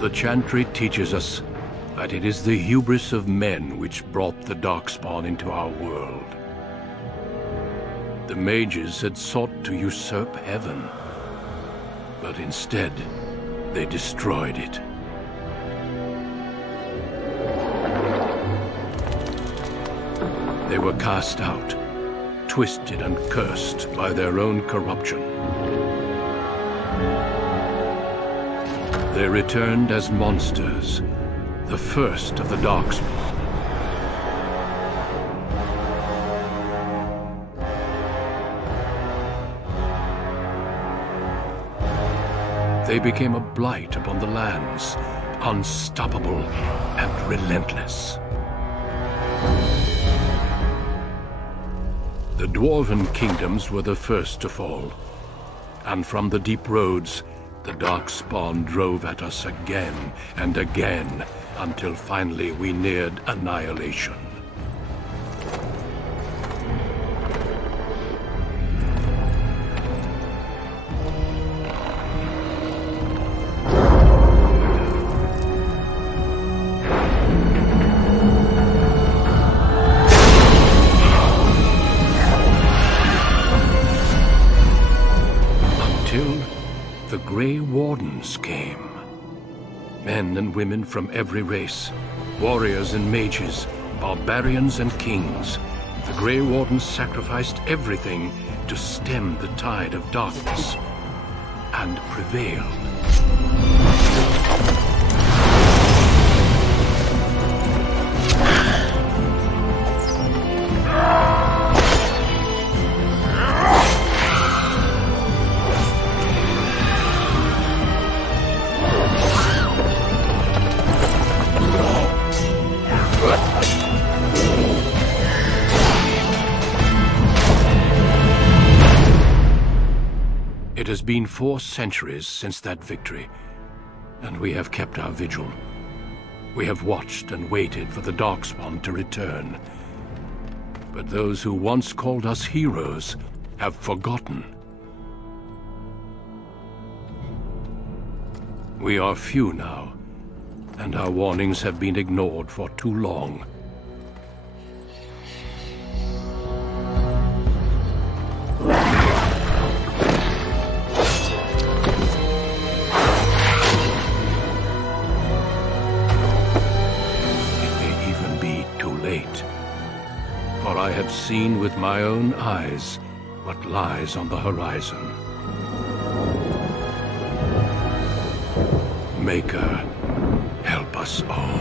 The chantry teaches us that it is the hubris of men which brought the Darkspawn into our world. The mages had sought to usurp heaven, but instead, they destroyed it. They were cast out, twisted and cursed by their own corruption. They returned as monsters, the first of the Darkspawn. They became a blight upon the lands, unstoppable and relentless. The Dwarven kingdoms were the first to fall, and from the deep roads, the Darkspawn drove at us again and again, until finally we neared annihilation. The Grey Wardens came. Men and women from every race, warriors and mages, barbarians and kings. The Grey Wardens sacrificed everything to stem the tide of darkness, and prevailed. It has been 4 centuries since that victory, and we have kept our vigil. We have watched and waited for the Darkspawn to return. But those who once called us heroes have forgotten. We are few now, and our warnings have been ignored for too long. For I have seen with my own eyes what lies on the horizon. Maker, help us all.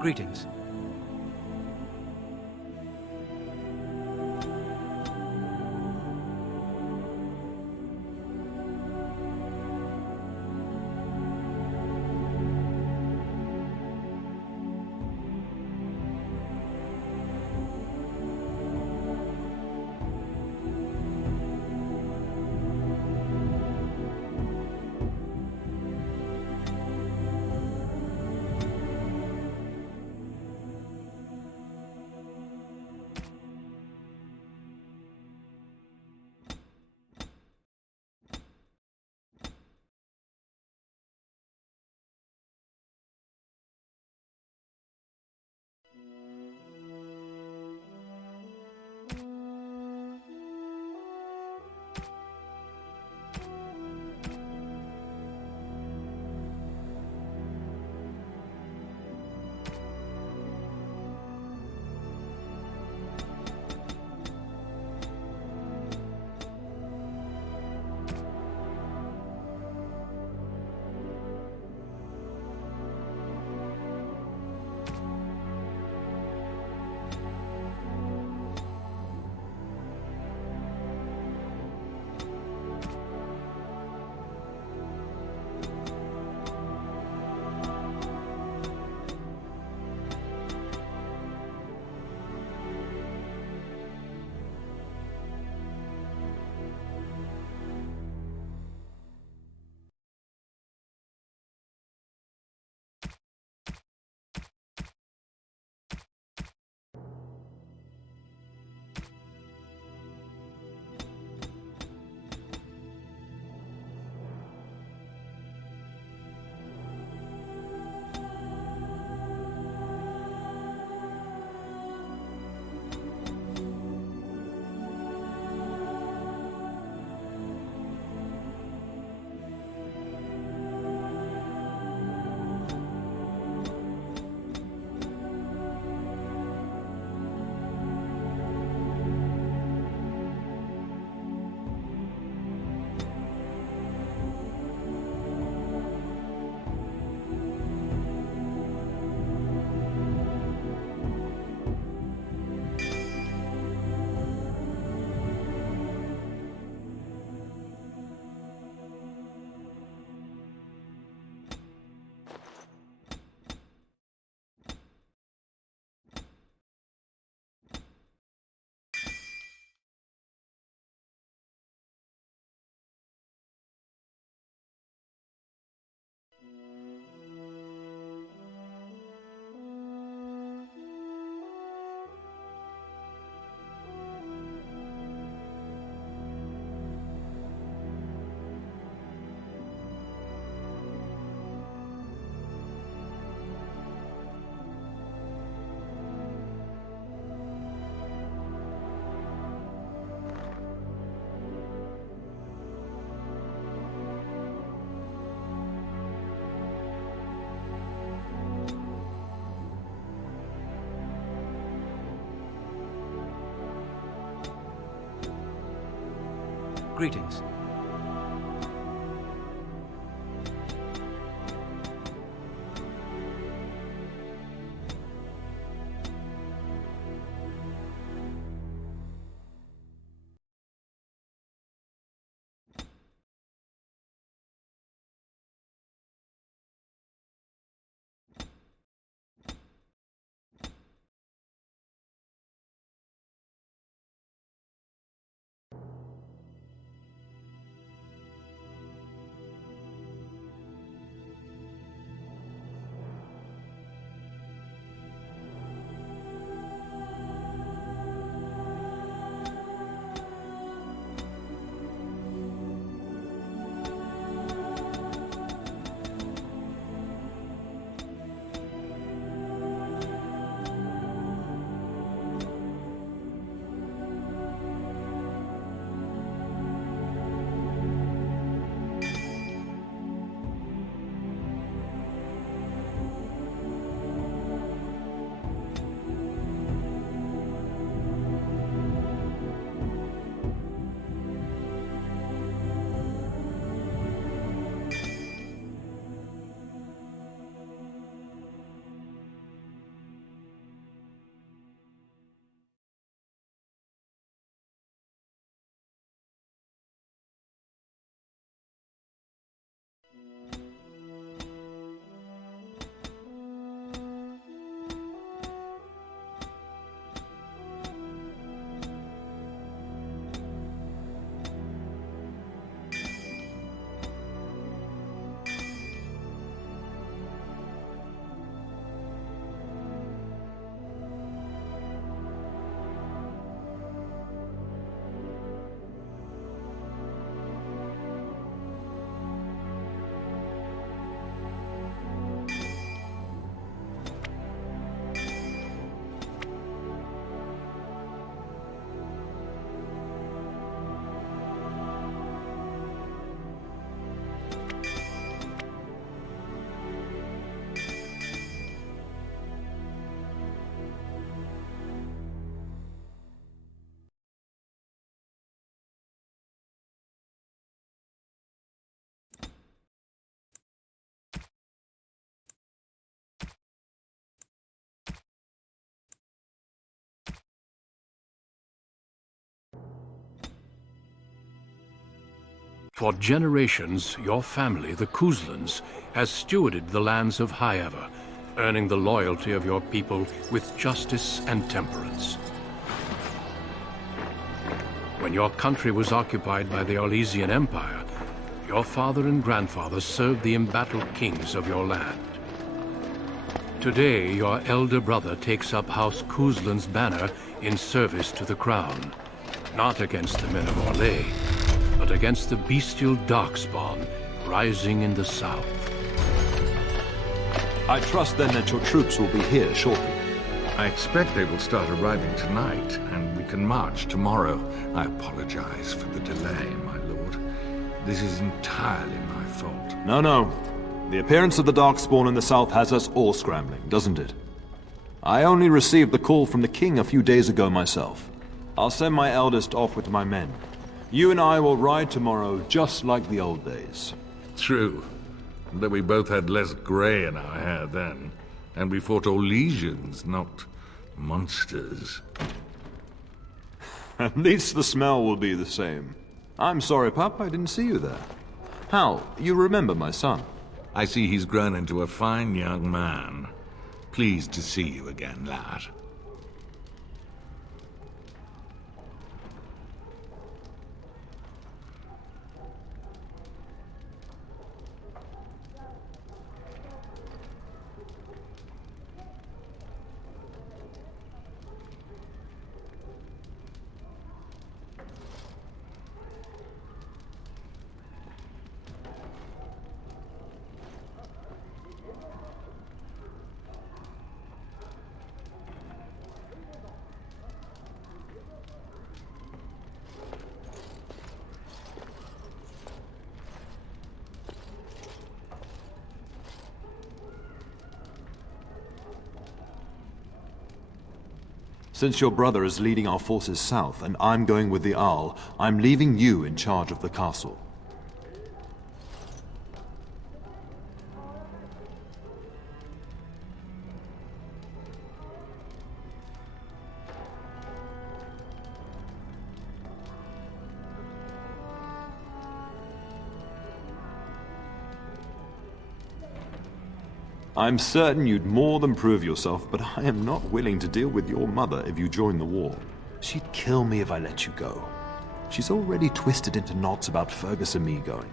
Greetings. Greetings. For generations, your family, the Kuzlans, has stewarded the lands of Highever, earning the loyalty of your people with justice and temperance. When your country was occupied by the Orlesian Empire, your father and grandfather served the embattled kings of your land. Today, your elder brother takes up House Kuzlan's banner in service to the crown, not against the men of Orlais, but against the bestial darkspawn rising in the south. I trust then that your troops will be here shortly. I expect they will start arriving tonight, and we can march tomorrow. I apologize for the delay, my lord. This is entirely my fault. No. The appearance of the Darkspawn in the south has us all scrambling, doesn't it? I only received the call from the king a few days ago myself. I'll send my eldest off with my men. You and I will ride tomorrow just like the old days. True. Though we both had less grey in our hair then, and we fought Orlesians, not monsters. At least the smell will be the same. I'm sorry, Pup, I didn't see you there. Hal, you remember my son? I see he's grown into a fine young man. Pleased to see you again, lad. Since your brother is leading our forces south and I'm going with the Arl, I'm leaving you in charge of the castle. I'm certain you'd more than prove yourself, but I am not willing to deal with your mother if you join the war. She'd kill me if I let you go. She's already twisted into knots about Fergus and me going.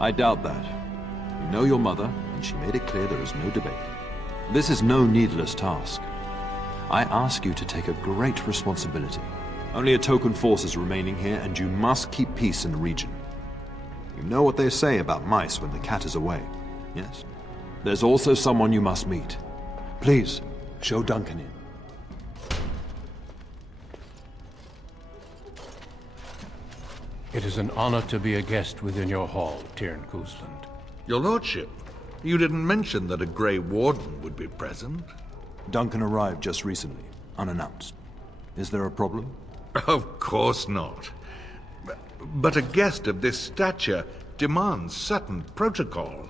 I doubt that. You know your mother, and she made it clear there is no debate. This is no needless task. I ask you to take a great responsibility. Only a token force is remaining here, and you must keep peace in the region. You know what they say about mice when the cat is away, yes? There's also someone you must meet. Please, show Duncan in. It is an honor to be a guest within your hall, Tyrn Cousland. Your lordship, you didn't mention that a Grey Warden would be present. Duncan arrived just recently, unannounced. Is there a problem? Of course not. But a guest of this stature demands certain protocol.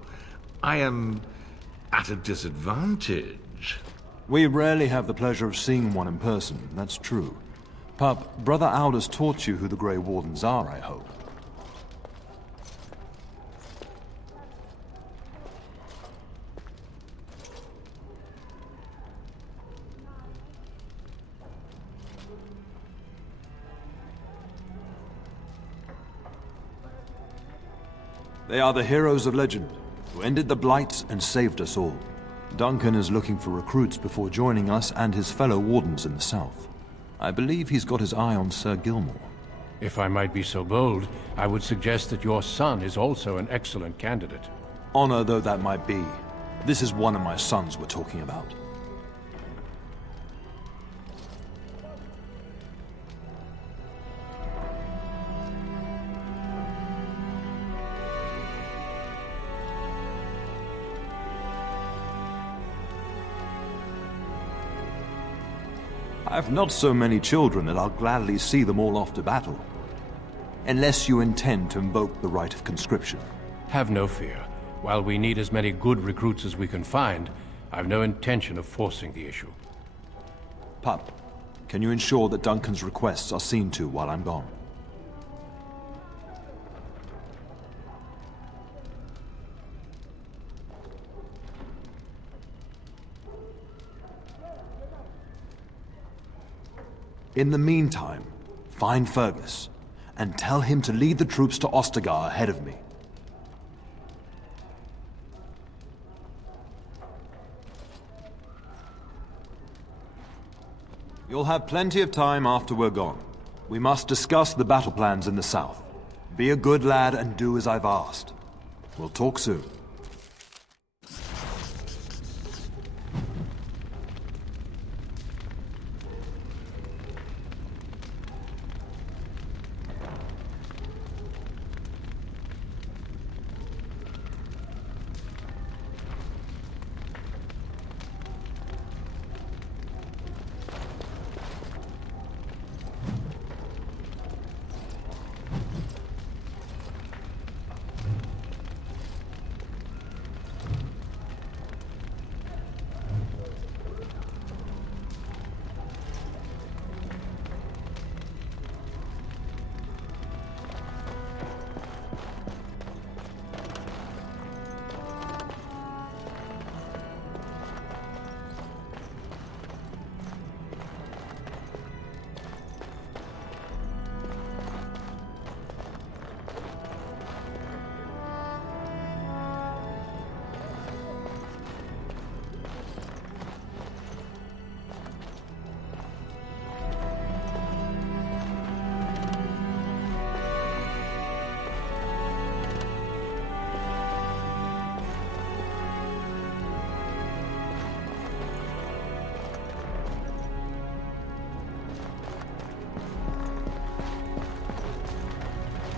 I am at a disadvantage. We rarely have the pleasure of seeing one in person, that's true. Pup, Brother Aldous taught you who the Grey Wardens are, I hope. They are the heroes of legend, who ended the Blights and saved us all. Duncan is looking for recruits before joining us and his fellow Wardens in the south. I believe he's got his eye on Sir Gilmore. If I might be so bold, I would suggest that your son is also an excellent candidate. Honor though that might be, this is one of my sons we're talking about. I've not so many children that I'll gladly see them all off to battle. Unless you intend to invoke the right of conscription. Have no fear. While we need as many good recruits as we can find, I've no intention of forcing the issue. Pup, can you ensure that Duncan's requests are seen to while I'm gone? In the meantime, find Fergus, and tell him to lead the troops to Ostagar ahead of me. You'll have plenty of time after we're gone. We must discuss the battle plans in the south. Be a good lad and do as I've asked. We'll talk soon.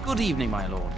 Good evening, my lord.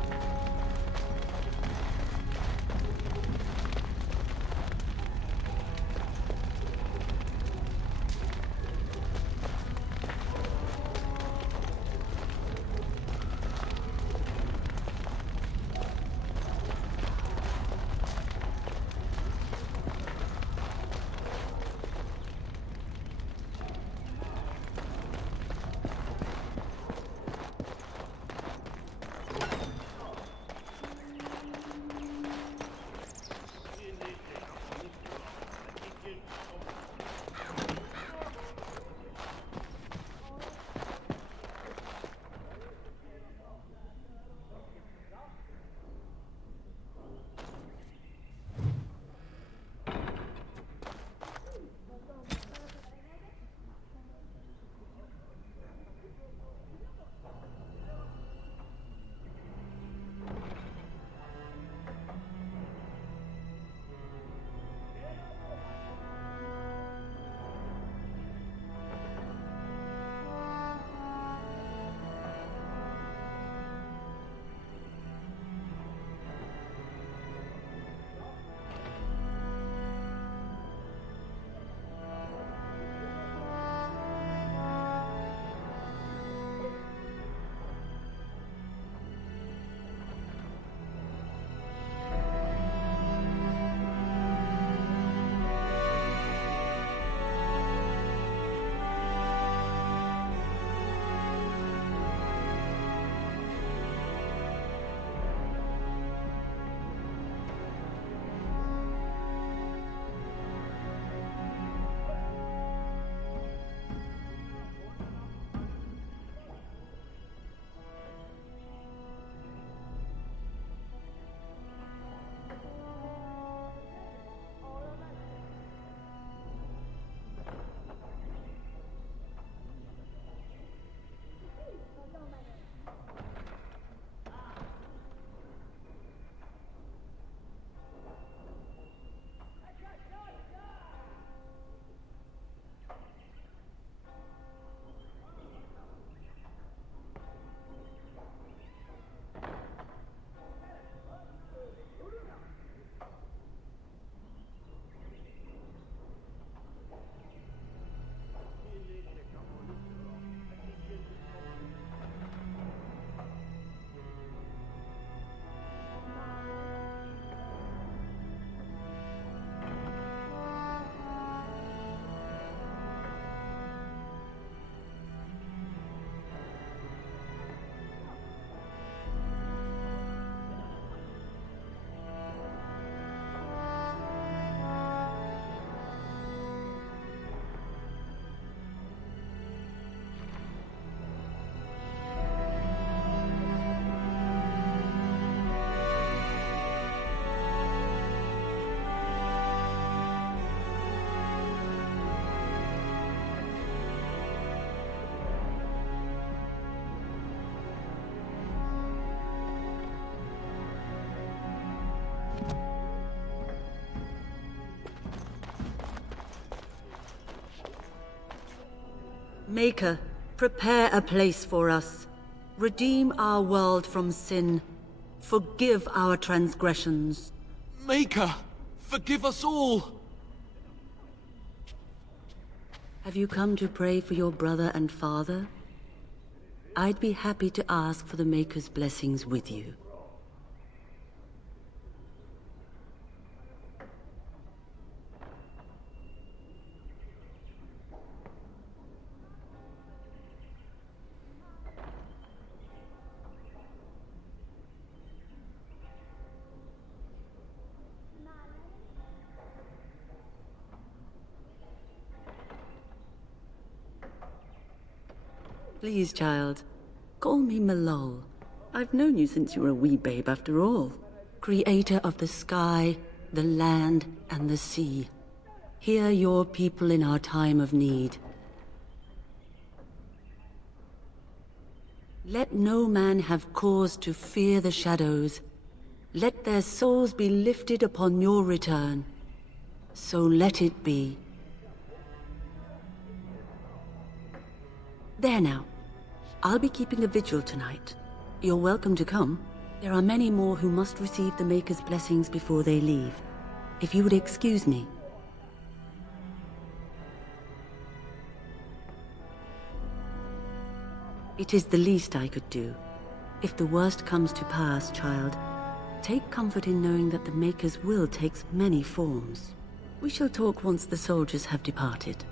Maker, prepare a place for us. Redeem our world from sin. Forgive our transgressions. Maker, forgive us all! Have you come to pray for your brother and father? I'd be happy to ask for the Maker's blessings with you. Please, child. Call me Malol. I've known you since you were a wee babe after all. Creator of the sky, the land, and the sea. Hear your people in our time of need. Let no man have cause to fear the shadows. Let their souls be lifted upon your return. So let it be. There now. I'll be keeping a vigil tonight. You're welcome to come. There are many more who must receive the Maker's blessings before they leave. If you would excuse me. It is the least I could do. If the worst comes to pass, child, take comfort in knowing that the Maker's will takes many forms. We shall talk once the soldiers have departed.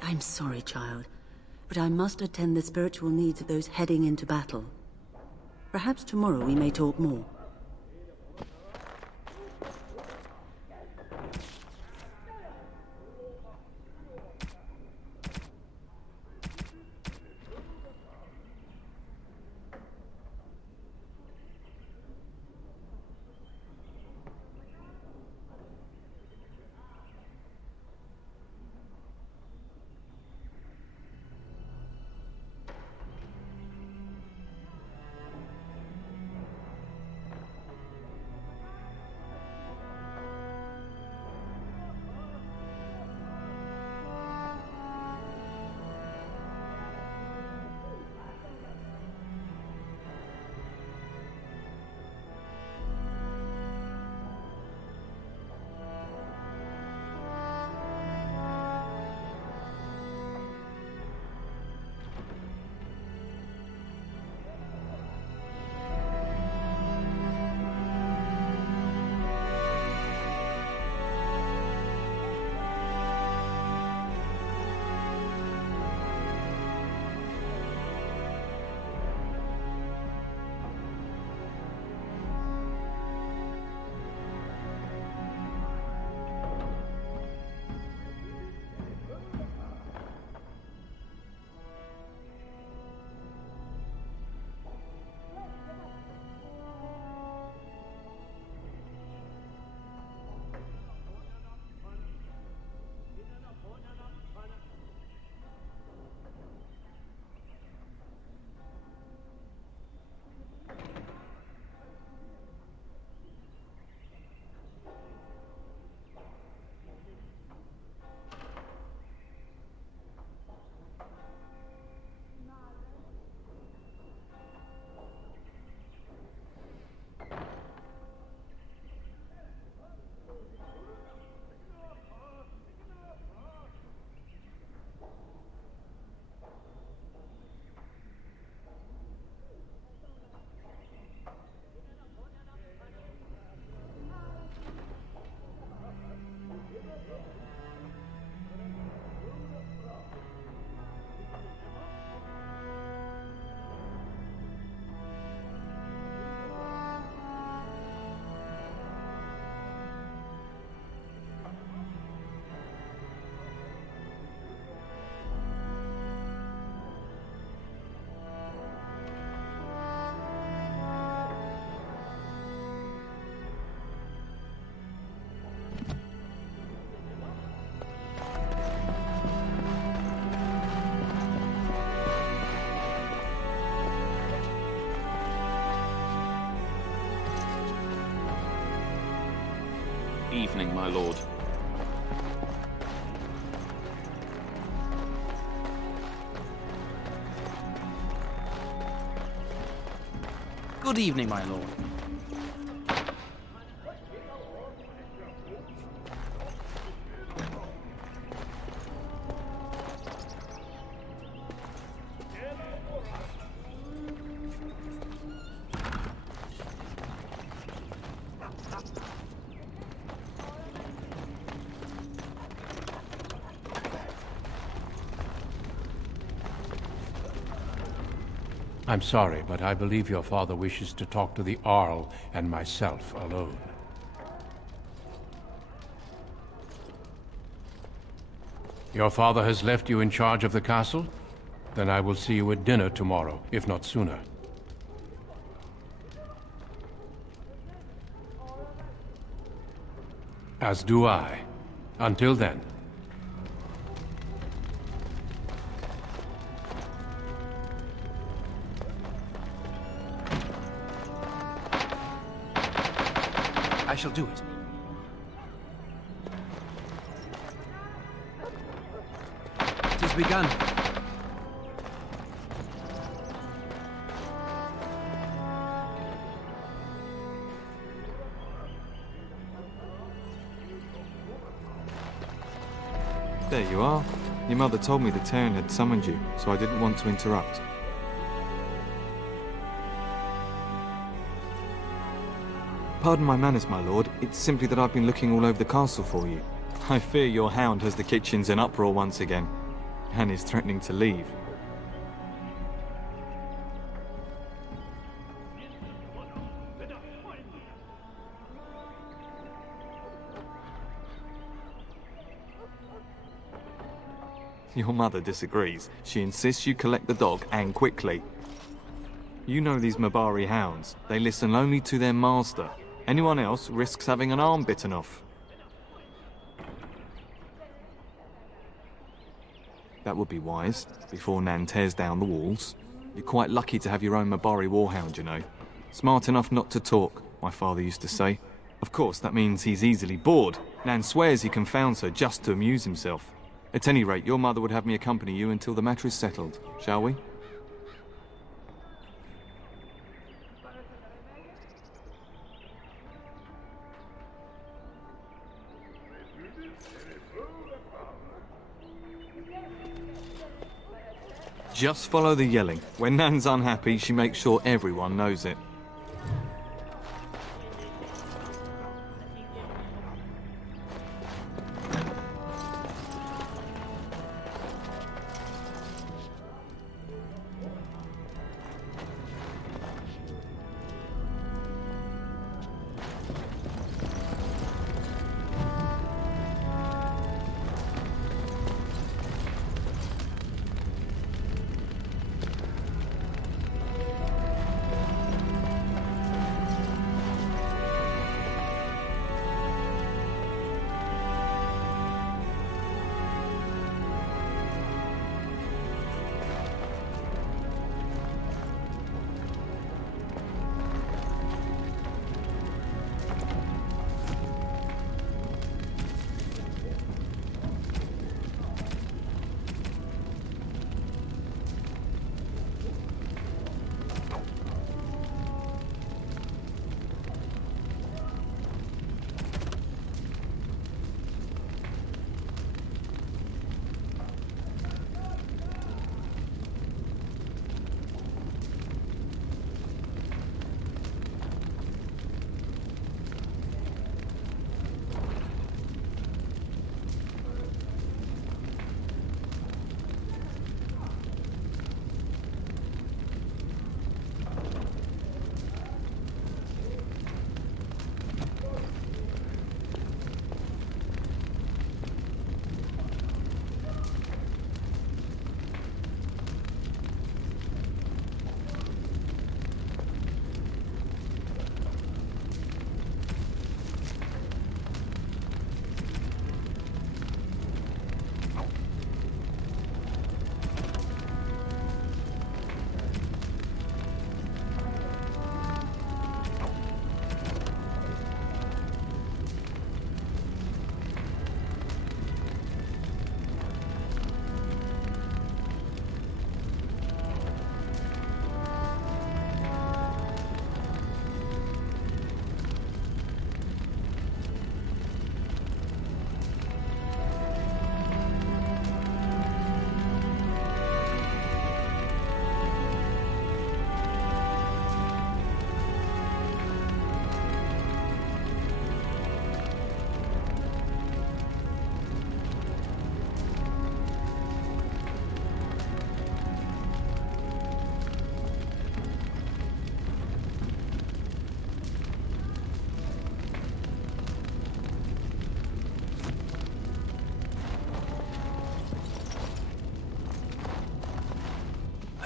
I'm sorry, child, but I must attend the spiritual needs of those heading into battle. Perhaps tomorrow we may talk more. evening, my lord. Good evening, my lord. I'm sorry, but I believe your father wishes to talk to the Arl and myself alone. Your father has left you in charge of the castle? Then I will see you at dinner tomorrow, if not sooner. As do I. Until then. I shall do it. It is begun. There you are. Your mother told me the Terran had summoned you, so I didn't want to interrupt. Pardon my manners, my lord. It's simply that I've been looking all over the castle for you. I fear your hound has the kitchens in uproar once again, and is threatening to leave. Your mother disagrees. She insists you collect the dog, and quickly. You know these Mabari hounds. They listen only to their master. Anyone else risks having an arm bitten off. That would be wise, before Nan tears down the walls. You're quite lucky to have your own Mabari warhound, you know. Smart enough not to talk, my father used to say. Of course, that means he's easily bored. Nan swears he confounds her just to amuse himself. At any rate, your mother would have me accompany you until the matter is settled, shall we? Just follow the yelling. When Nan's unhappy, she makes sure everyone knows it.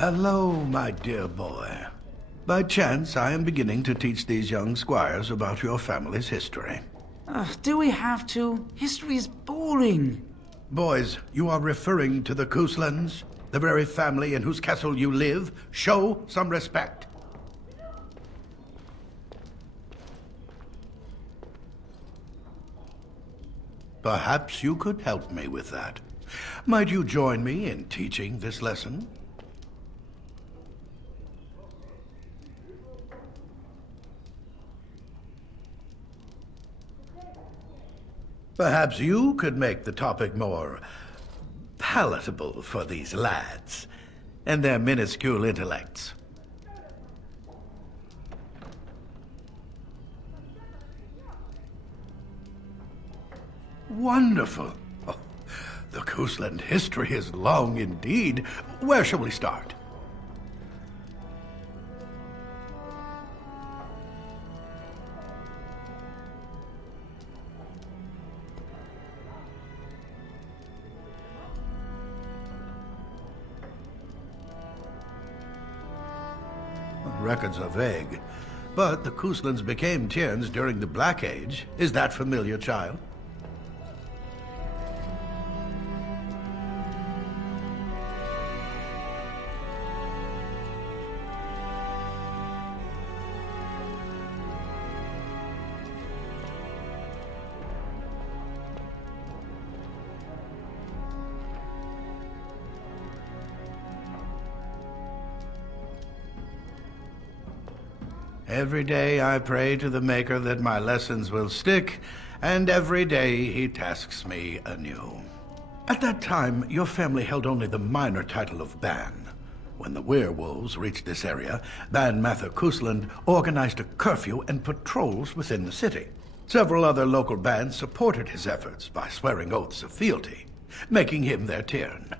Hello, my dear boy. By chance, I am beginning to teach these young squires about your family's history. Do we have to? History is boring. Boys, you are referring to the Couslands, the very family in whose castle you live. Show some respect. Perhaps you could help me with that. Might you join me in teaching this lesson? Perhaps you could make the topic more palatable for these lads and their minuscule intellects. Wonderful. Oh, the Cousland history is long indeed. Where shall we start? Records are vague, but the Couslands became Tierns during the Black Age. Is that familiar, child? Every day I pray to the Maker that my lessons will stick, and every day he tasks me anew. At that time, your family held only the minor title of Ban. When the werewolves reached this area, Ban Mather Cousland organized a curfew and patrols within the city. Several other local bands supported his efforts by swearing oaths of fealty, making him their Tiern.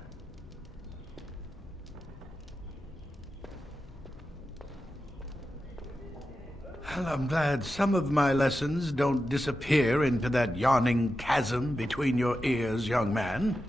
Well, I'm glad some of my lessons don't disappear into that yawning chasm between your ears, young man.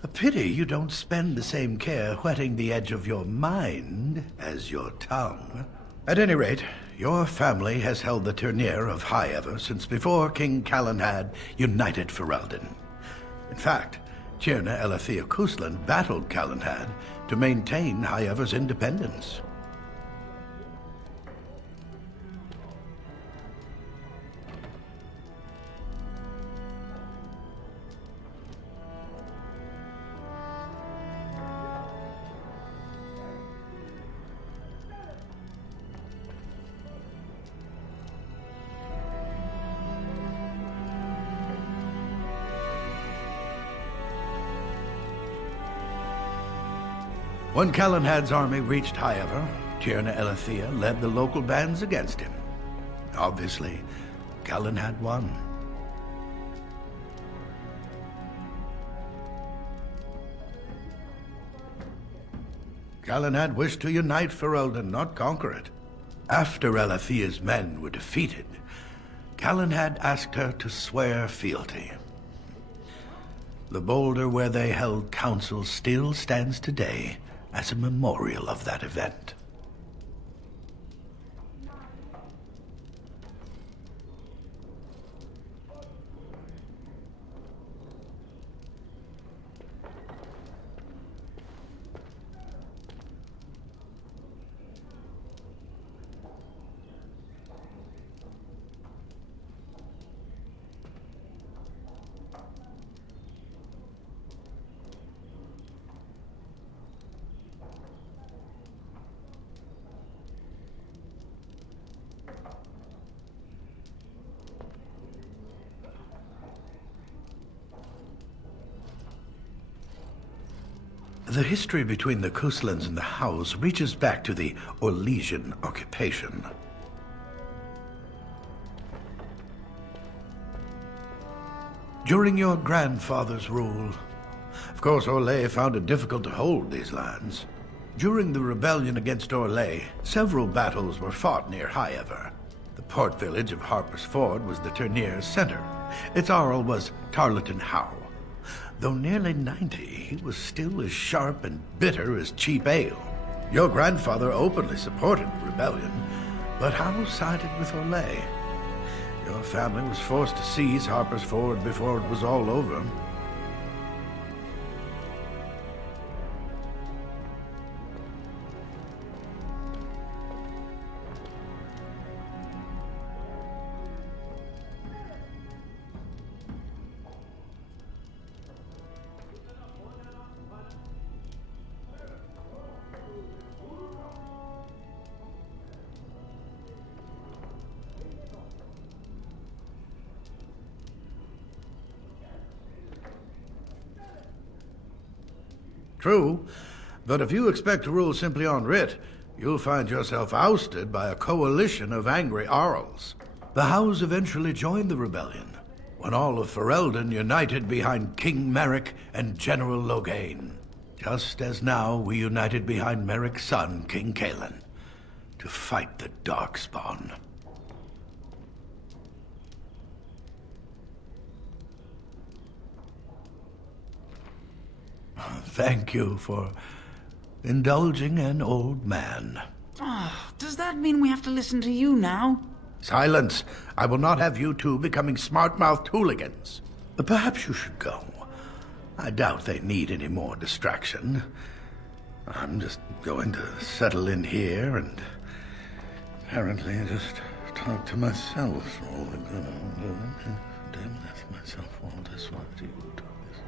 A pity you don't spend the same care whetting the edge of your mind as your tongue. At any rate, your family has held the tournure of High Ever since before King Calenhad united Ferelden. In fact, Tierna Elethea Cousland battled Calenhad to maintain High Ever's independence. When Calenhad's army reached High Ever, Tierna Elethea led the local bands against him. Obviously, Calenhad won. Calenhad wished to unite Ferelden, not conquer it. After Elethea's men were defeated, Calenhad asked her to swear fealty. The boulder where they held council still stands today as a memorial of that event. The history between the Couslands and the House reaches back to the Orlesian occupation. During your grandfather's rule, Of course, Orlais found it difficult to hold these lands. During the rebellion against Orlais, several battles were fought near Highever. The port village of Harper's Ford was the tournier's center. Its Arl was Tarleton Howe. Though nearly 90, he was still as sharp and bitter as cheap ale. Your grandfather openly supported the rebellion, but Howe sided with Orlais. Your family was forced to seize Harper's Ford before it was all over. True, but if you expect to rule simply on writ, you'll find yourself ousted by a coalition of angry Arls. The Howes eventually joined the rebellion, when all of Ferelden united behind King Merrick and General Loghain, just as now we united behind Merrick's son, King Cailan, to fight the Darkspawn. Thank you for indulging an old man. Does that mean we have to listen to you now? Silence! I will not have you two becoming smart-mouthed hooligans. Perhaps you should go. I doubt they need any more distraction. I'm just going to settle in here and apparently just talk to myself. Damn, that's myself all this while you talk this.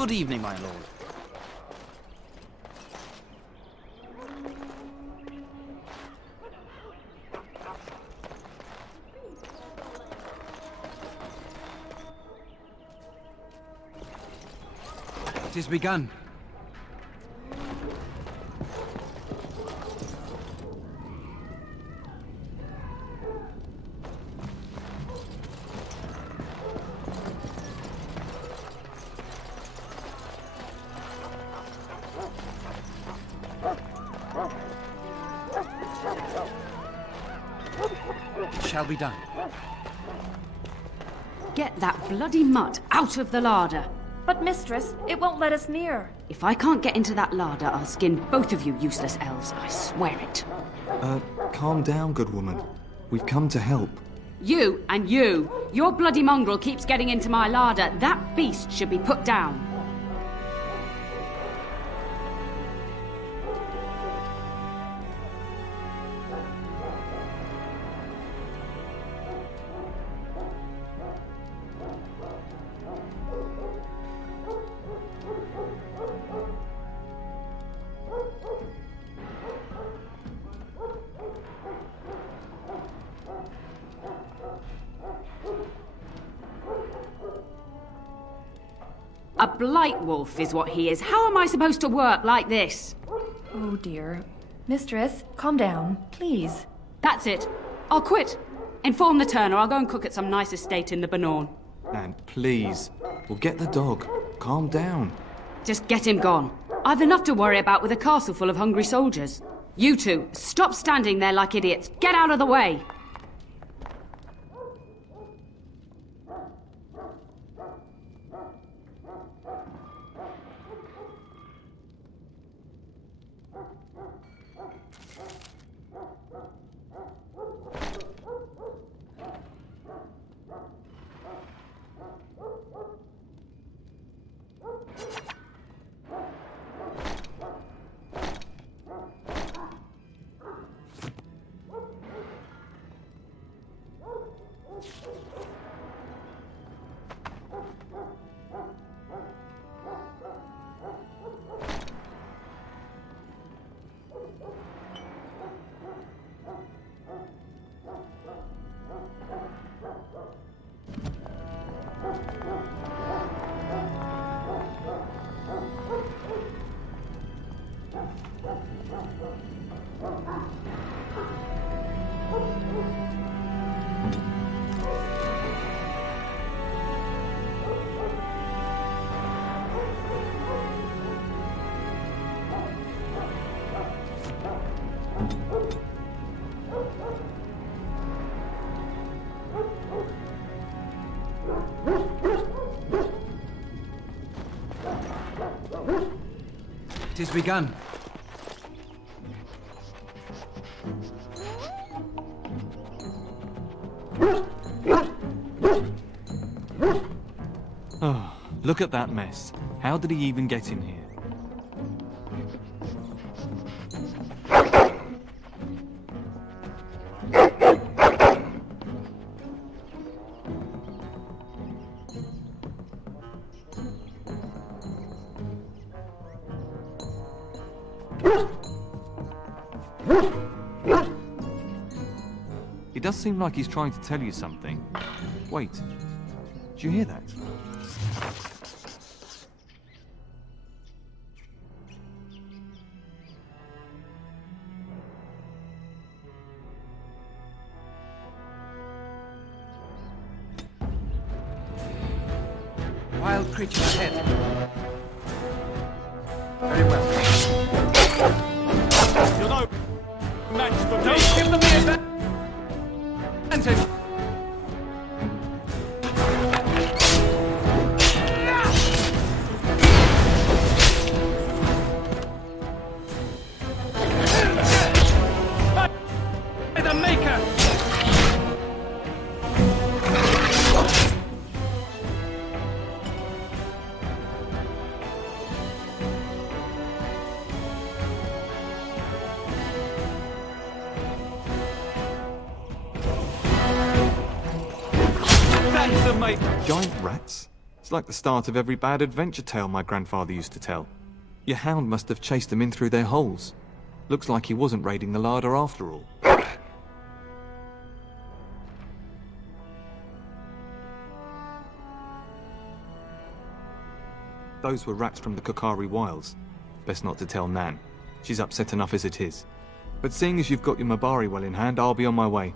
Good evening, my lord. It is begun. Shall be done. Get that bloody mutt out of the larder. But mistress, it won't let us near. If I can't get into that larder, I'll skin both of you useless elves, I swear it. Calm down, good woman. We've come to help. You and you! Your bloody mongrel keeps getting into my larder. That beast should be put down. A blight wolf is what he is. How am I supposed to work like this? Oh dear. Mistress, calm down, please. That's it. I'll quit. Inform the turner. I'll go and cook at some nice estate in the Banorn. Nan, please. We'll get the dog. Calm down. Just get him gone. I've enough to worry about with a castle full of hungry soldiers. You two, stop standing there like idiots. Get out of the way. It is begun. Oh, look at that mess. How did he even get in here? It does seem like he's trying to tell you something. Wait, did you hear that? Wild creature ahead. Very well. You're no match for me. Don't give them the advantage. The Maker! Thanks the Maker. Giant rats? It's like the start of every bad adventure tale my grandfather used to tell. Your hound must have chased them in through their holes. Looks like he wasn't raiding the larder after all. Those were rats from the Kokari Wilds. Best not to tell Nan. She's upset enough as it is. But seeing as you've got your Mabari well in hand, I'll be on my way.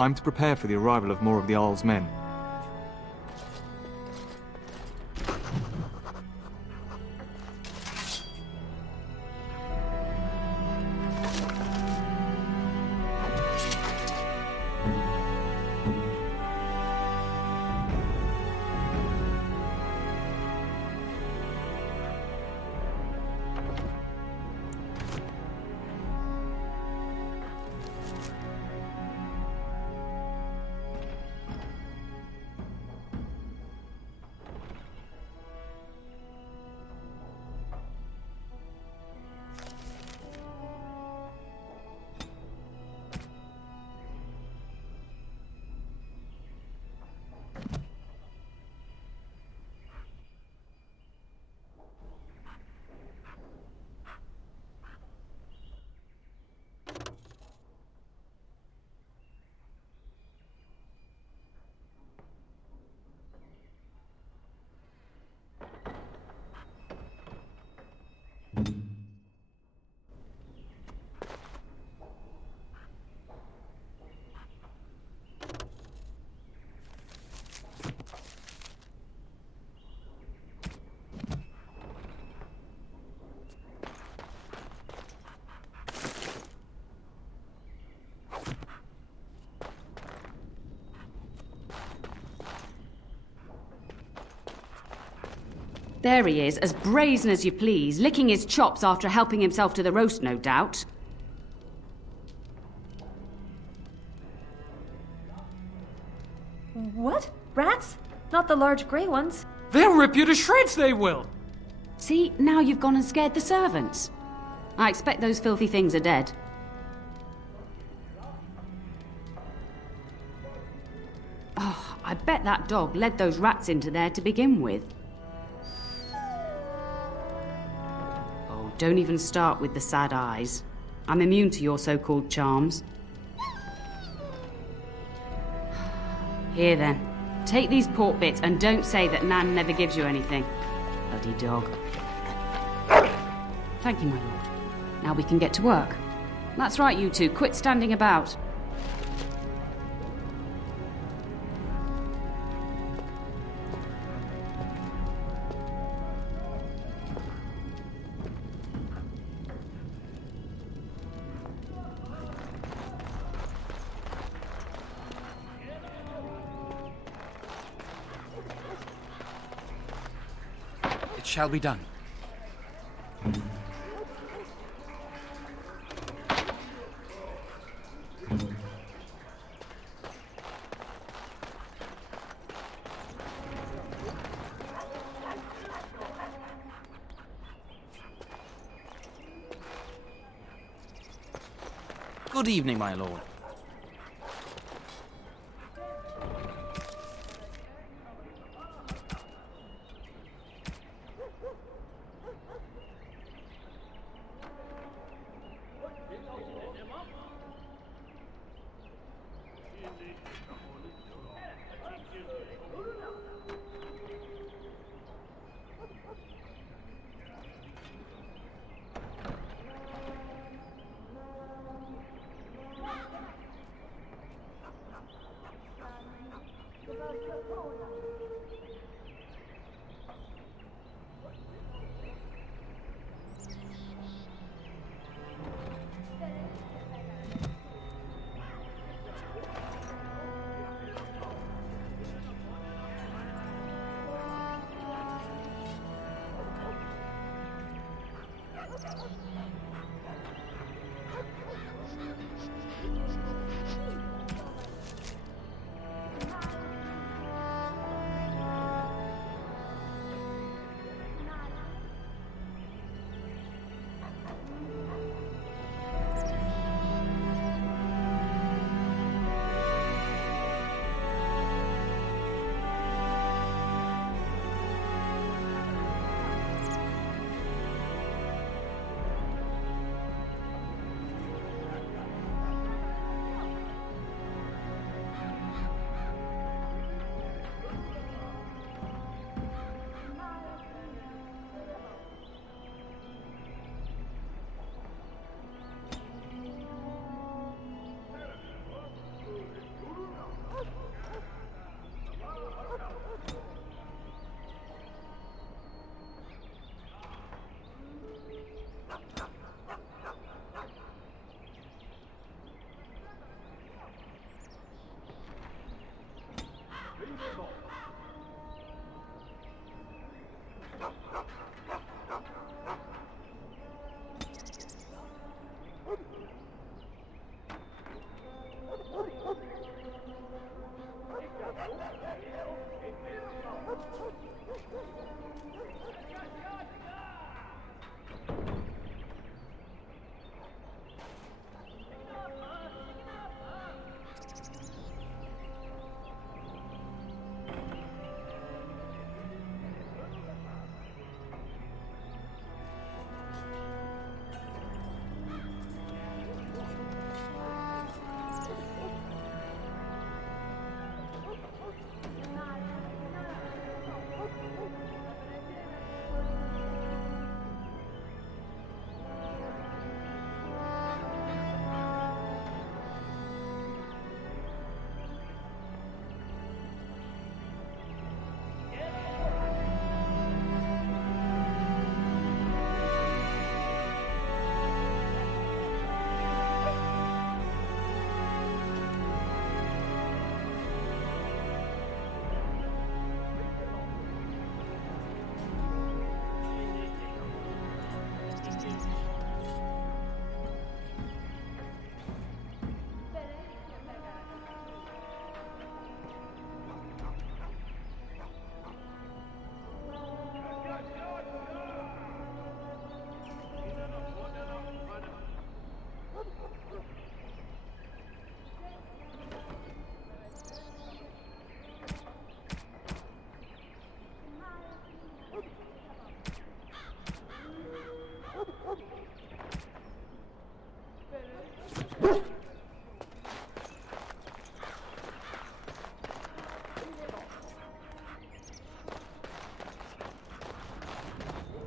I'm to prepare for the arrival of more of the Isle's men. There he is, as brazen as you please, licking his chops after helping himself to the roast, no doubt. What? Rats? Not the large grey ones. They'll rip you to shreds, they will! See, now you've gone and scared the servants. I expect those filthy things are dead. Oh, I bet that dog led those rats into there to begin with. Oh, don't even start with the sad eyes. I'm immune to your so-called charms. Here then, take these pork bits and don't say that Nan never gives you anything. Bloody dog. Thank you, my lord. Now we can get to work. That's right, you two. Quit standing about. It shall be done. Good evening, my lord.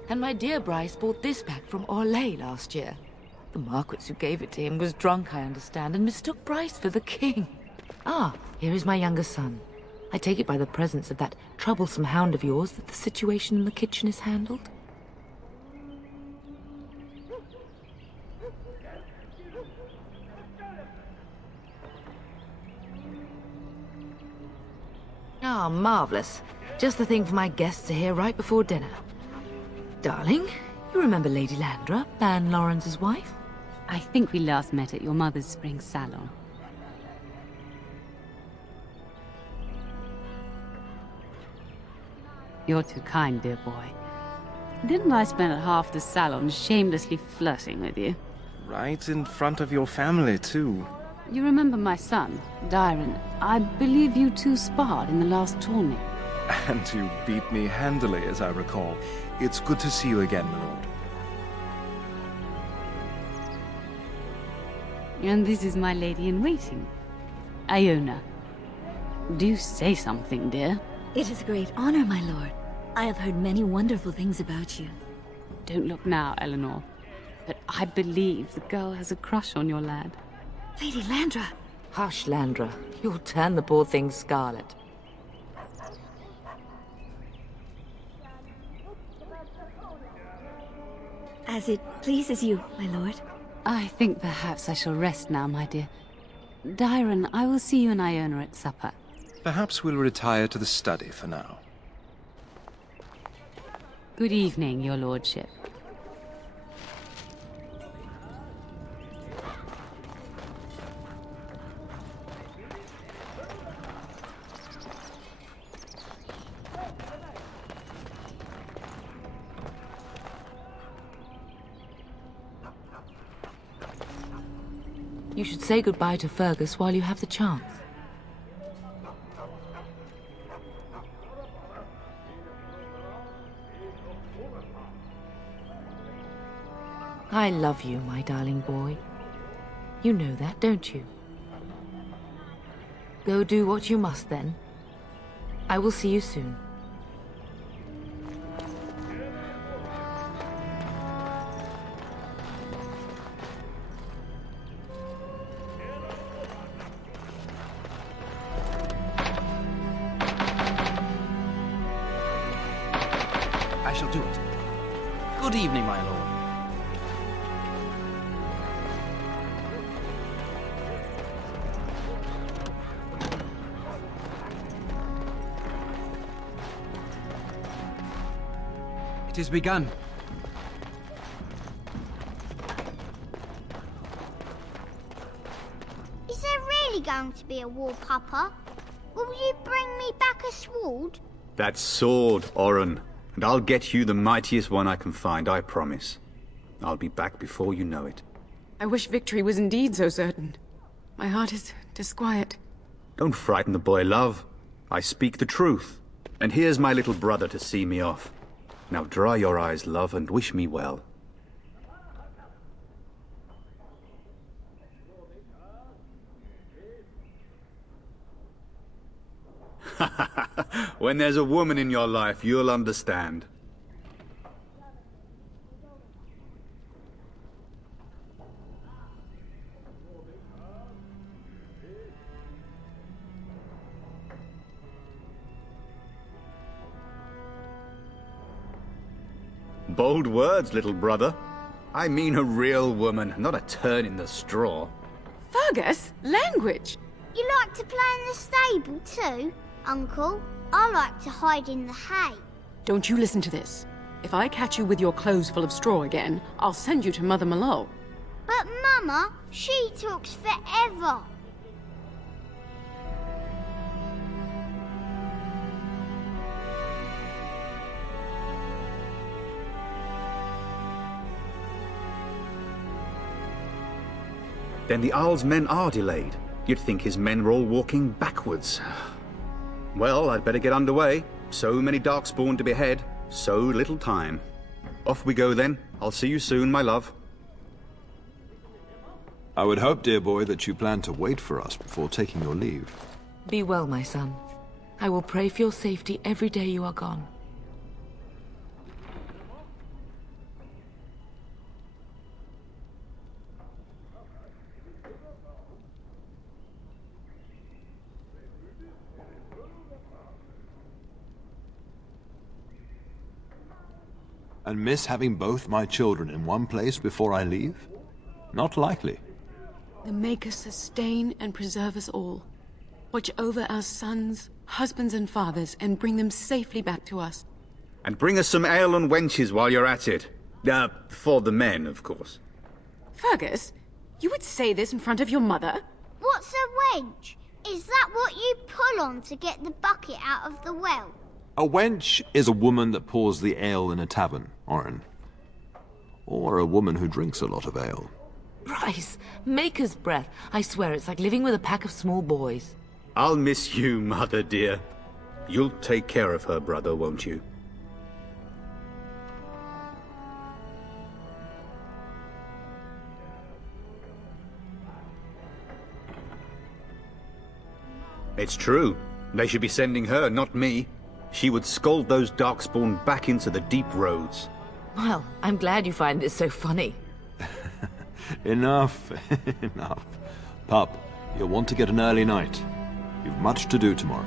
And my dear Bryce bought this back from Orlais last year. The Marquis who gave it to him was drunk, I understand, and mistook Bryce for the king. Ah, here is my younger son. I take it by the presence of that troublesome hound of yours that the situation in the kitchen is handled? Ah, marvelous. Just the thing for my guests to hear right before dinner. Darling, you remember Lady Landra, Ban Lawrence's wife? I think we last met at your mother's spring salon. You're too kind, dear boy. Didn't I spend half the salon shamelessly flirting with you? Right in front of your family, too. You remember my son, Dyron. I believe you two sparred in the last tourney. And you beat me handily, as I recall. It's good to see you again, my lord. And this is my lady-in-waiting, Iona. Do say something, dear. It is a great honor, my lord. I have heard many wonderful things about you. Don't look now, Eleanor. But I believe the girl has a crush on your lad. Lady Landra! Hush, Landra. You'll turn the poor thing scarlet. As it pleases you, my lord. I think perhaps I shall rest now, my dear. Dyron, I will see you and Iona at supper. Perhaps we'll retire to the study for now. Good evening, your lordship. You should say goodbye to Fergus while you have the chance. I love you, my darling boy. You know that, don't you? Go do what you must, then. I will see you soon. I shall do it. Good evening, my lord. It is begun. Is there really going to be a war, Papa? Will you bring me back a sword? That sword, Oren. And I'll get you the mightiest one I can find, I promise. I'll be back before you know it. I wish victory was indeed so certain. My heart is disquiet. Don't frighten the boy, love. I speak the truth. And here's my little brother to see me off. Now dry your eyes, love, and wish me well. When there's a woman in your life, you'll understand. Bold words, little brother. I mean a real woman, not a turn in the straw. Fergus, language! You like to play in the stable too, Uncle? I like to hide in the hay. Don't you listen to this. If I catch you with your clothes full of straw again, I'll send you to Mother Malone. But Mama, she talks forever. Then the Arl's men are delayed. You'd think his men were all walking backwards. Well, I'd better get underway. So many Darkspawn to behead, so little time. Off we go then. I'll see you soon, my love. I would hope, dear boy, that you plan to wait for us before taking your leave. Be well, my son. I will pray for your safety every day you are gone. And miss having both my children in one place before I leave? Not likely. The Maker sustain and preserve us all. Watch over our sons, husbands and fathers, and bring them safely back to us. And bring us some ale and wenches while you're at it. For the men, of course. Fergus, you would say this in front of your mother? What's a wench? Is that what you pull on to get the bucket out of the well? A wench is a woman that pours the ale in a tavern, Oren. Or a woman who drinks a lot of ale. Bryce, Maker's breath. I swear it's like living with a pack of small boys. I'll miss you, Mother dear. You'll take care of her, brother, won't you? It's true. They should be sending her, not me. She would scold those Darkspawn back into the deep roads. Well, I'm glad you find this so funny. Enough. Enough. Pup, you'll want to get an early night. You've much to do tomorrow.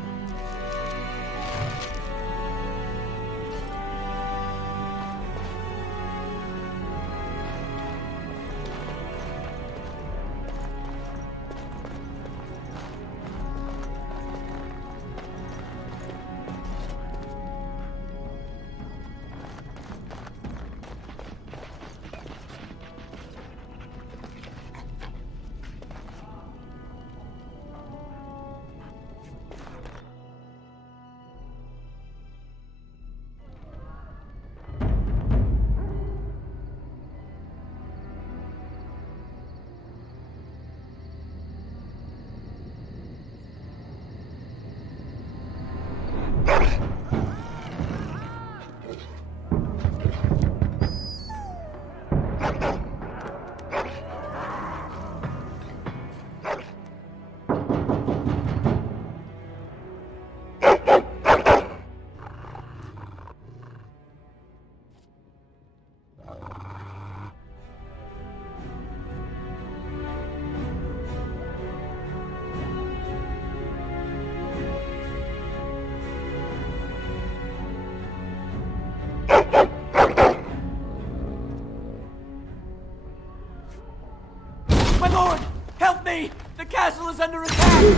My lord! Help me! The castle is under attack!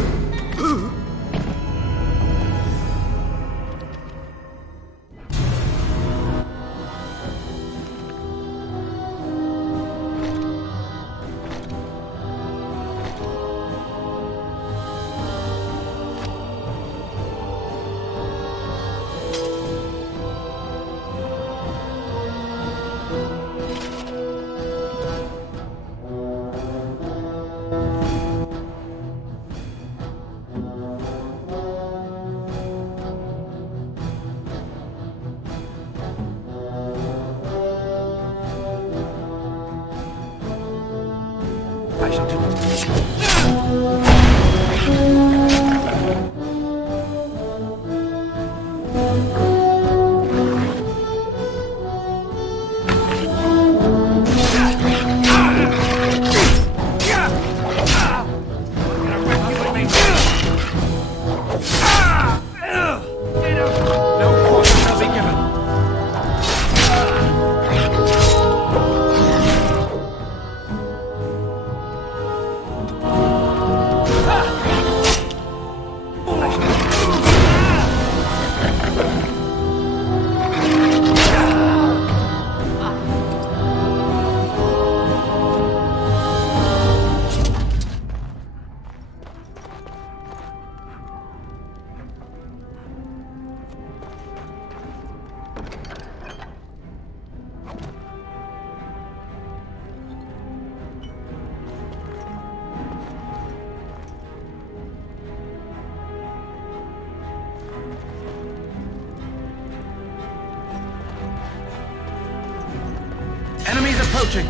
Enemies approaching!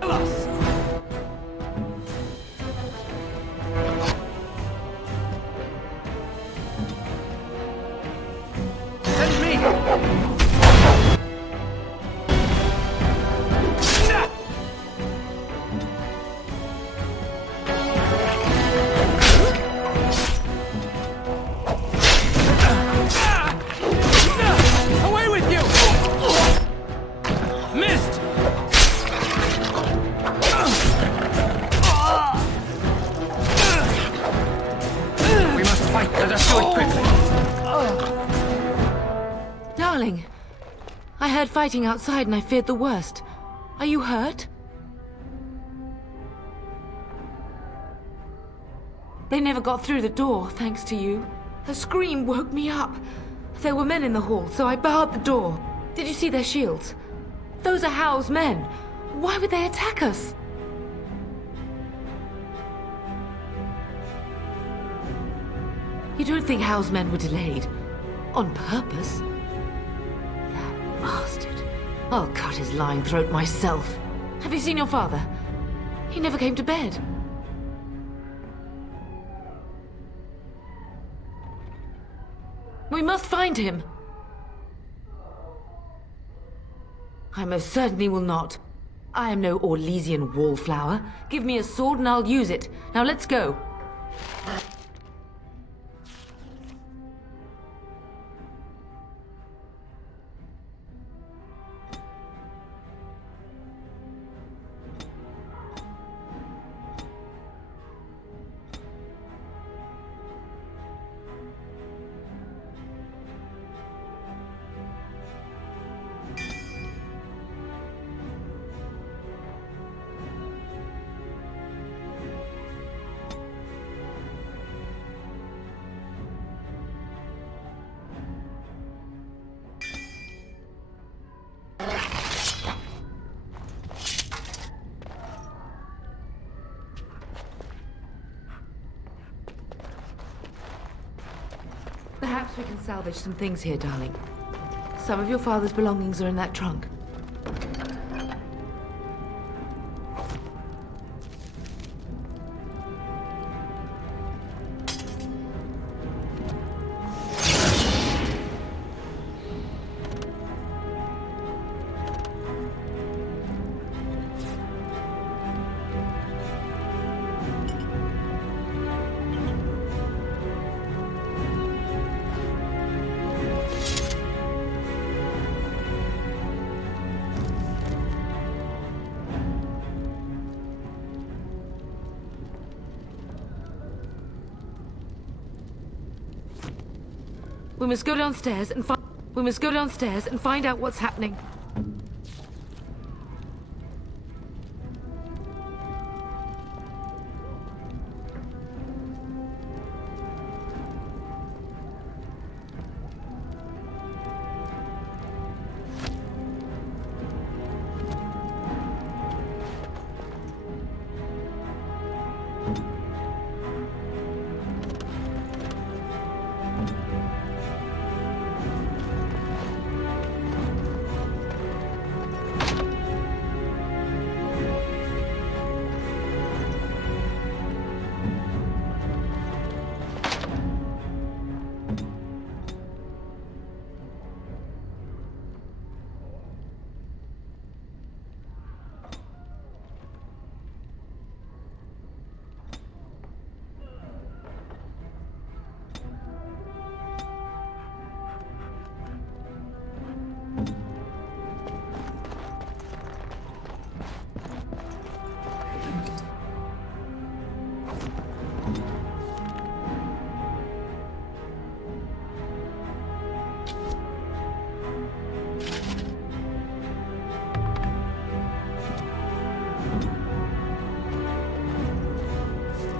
Tell us! Send me! fighting outside and I feared the worst. Are you hurt? They never got through the door, thanks to you. Her scream woke me up. There were men in the hall, so I barred the door. Did you see their shields? Those are Howe's men. Why would they attack us? You don't think Howe's men were delayed? On purpose? That bastard. I'll cut his lying throat myself. Have you seen your father? He never came to bed. We must find him. I most certainly will not. I am no Orlesian wallflower. Give me a sword and I'll use it. Now let's go. Perhaps we can salvage some things here, darling. Some of your father's belongings are in that trunk. We must go downstairs and find out what's happening.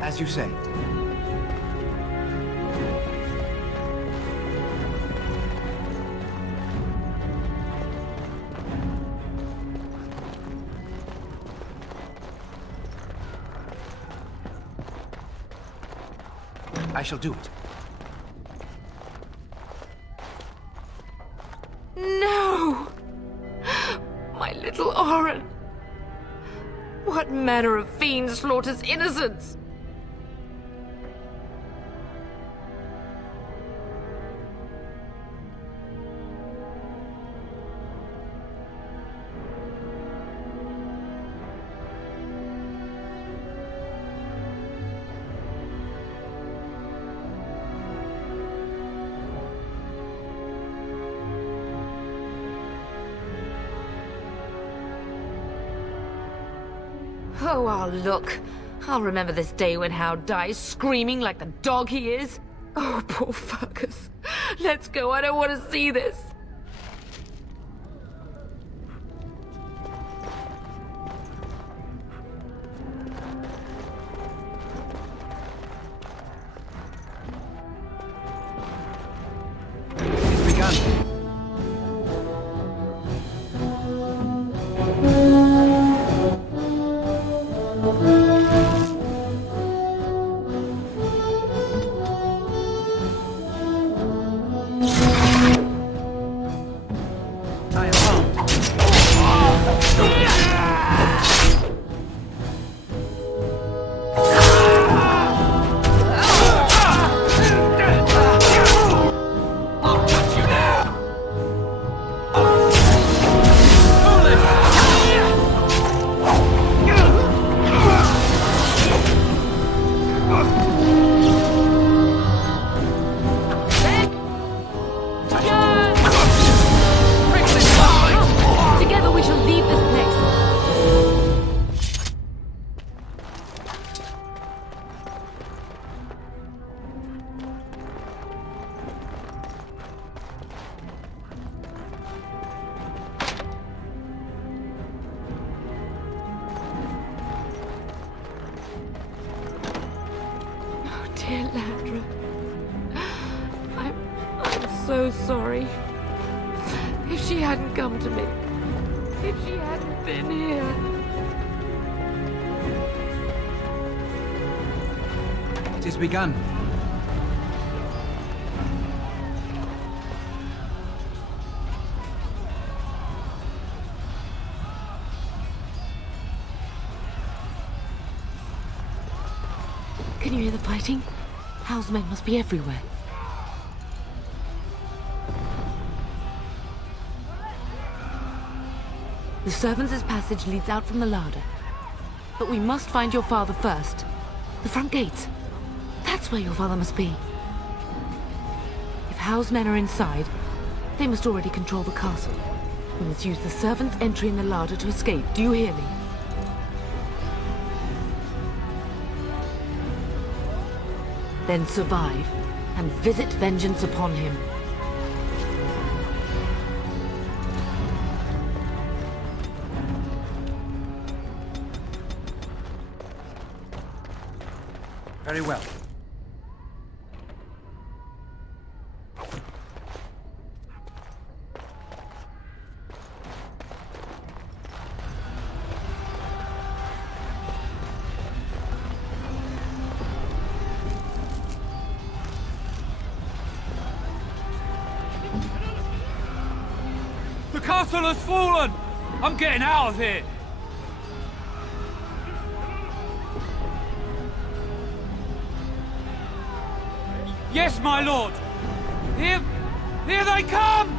As you say. I shall do it. No! My little Oren! What manner of fiend slaughters innocents? Oh, I'll look. I'll remember this day when Hal dies screaming like the dog he is. Oh, poor Fergus. Let's go. I don't want to see this. dear Landra. I'm so sorry. If she hadn't come to me, if she hadn't been here. It has begun. Can you hear the fighting? Hal's men must be everywhere. The servants' passage leads out from the larder. But we must find your father first. The front gates. That's where your father must be. If Hal's men are inside, they must already control the castle. We must use the servants' entry in the larder to escape. Do you hear me? Then survive, and visit vengeance upon him. Very well. The castle has fallen! I'm getting out of here! Yes, my lord! Here they come!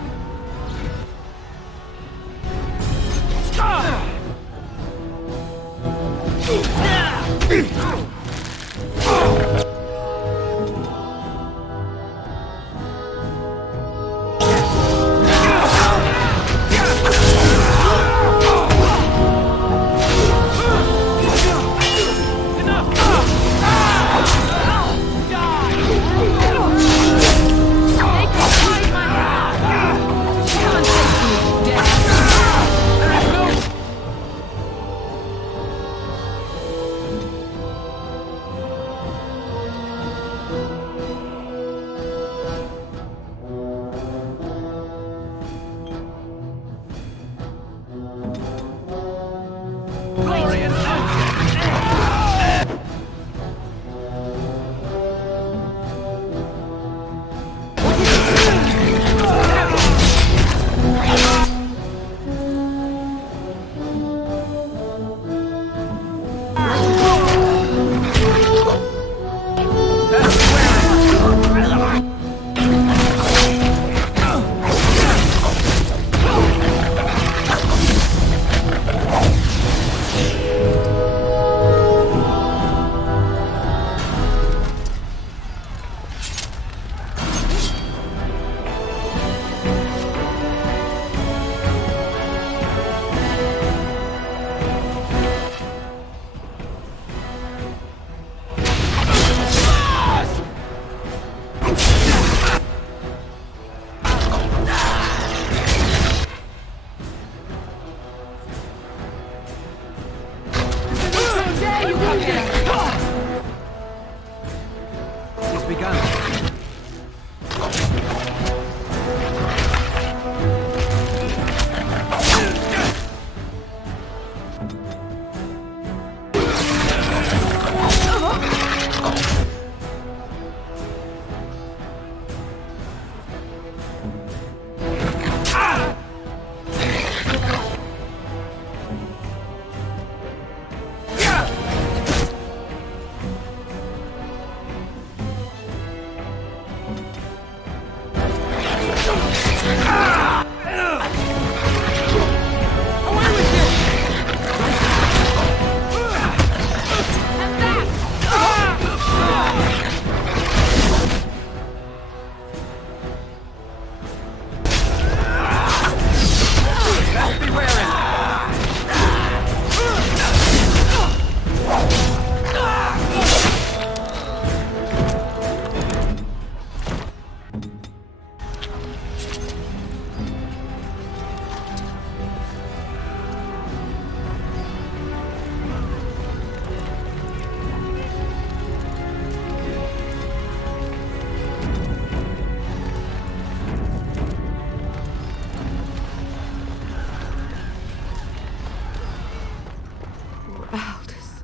Aldous.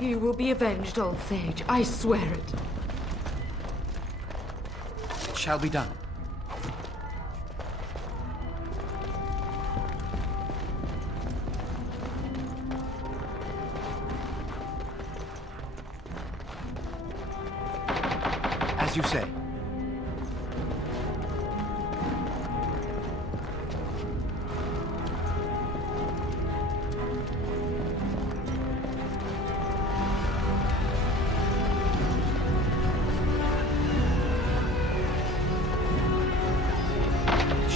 You will be avenged, old sage. I swear it. It shall be done. As you say.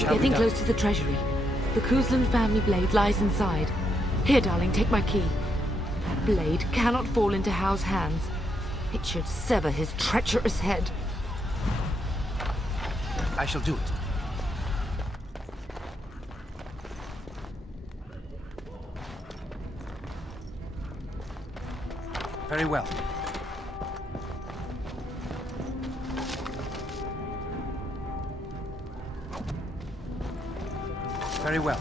We're getting close to the treasury. The Kuzlan family blade lies inside. Here, darling, take my key. That blade cannot fall into Hao's hands. It should sever his treacherous head. I shall do it. Very well. Very well.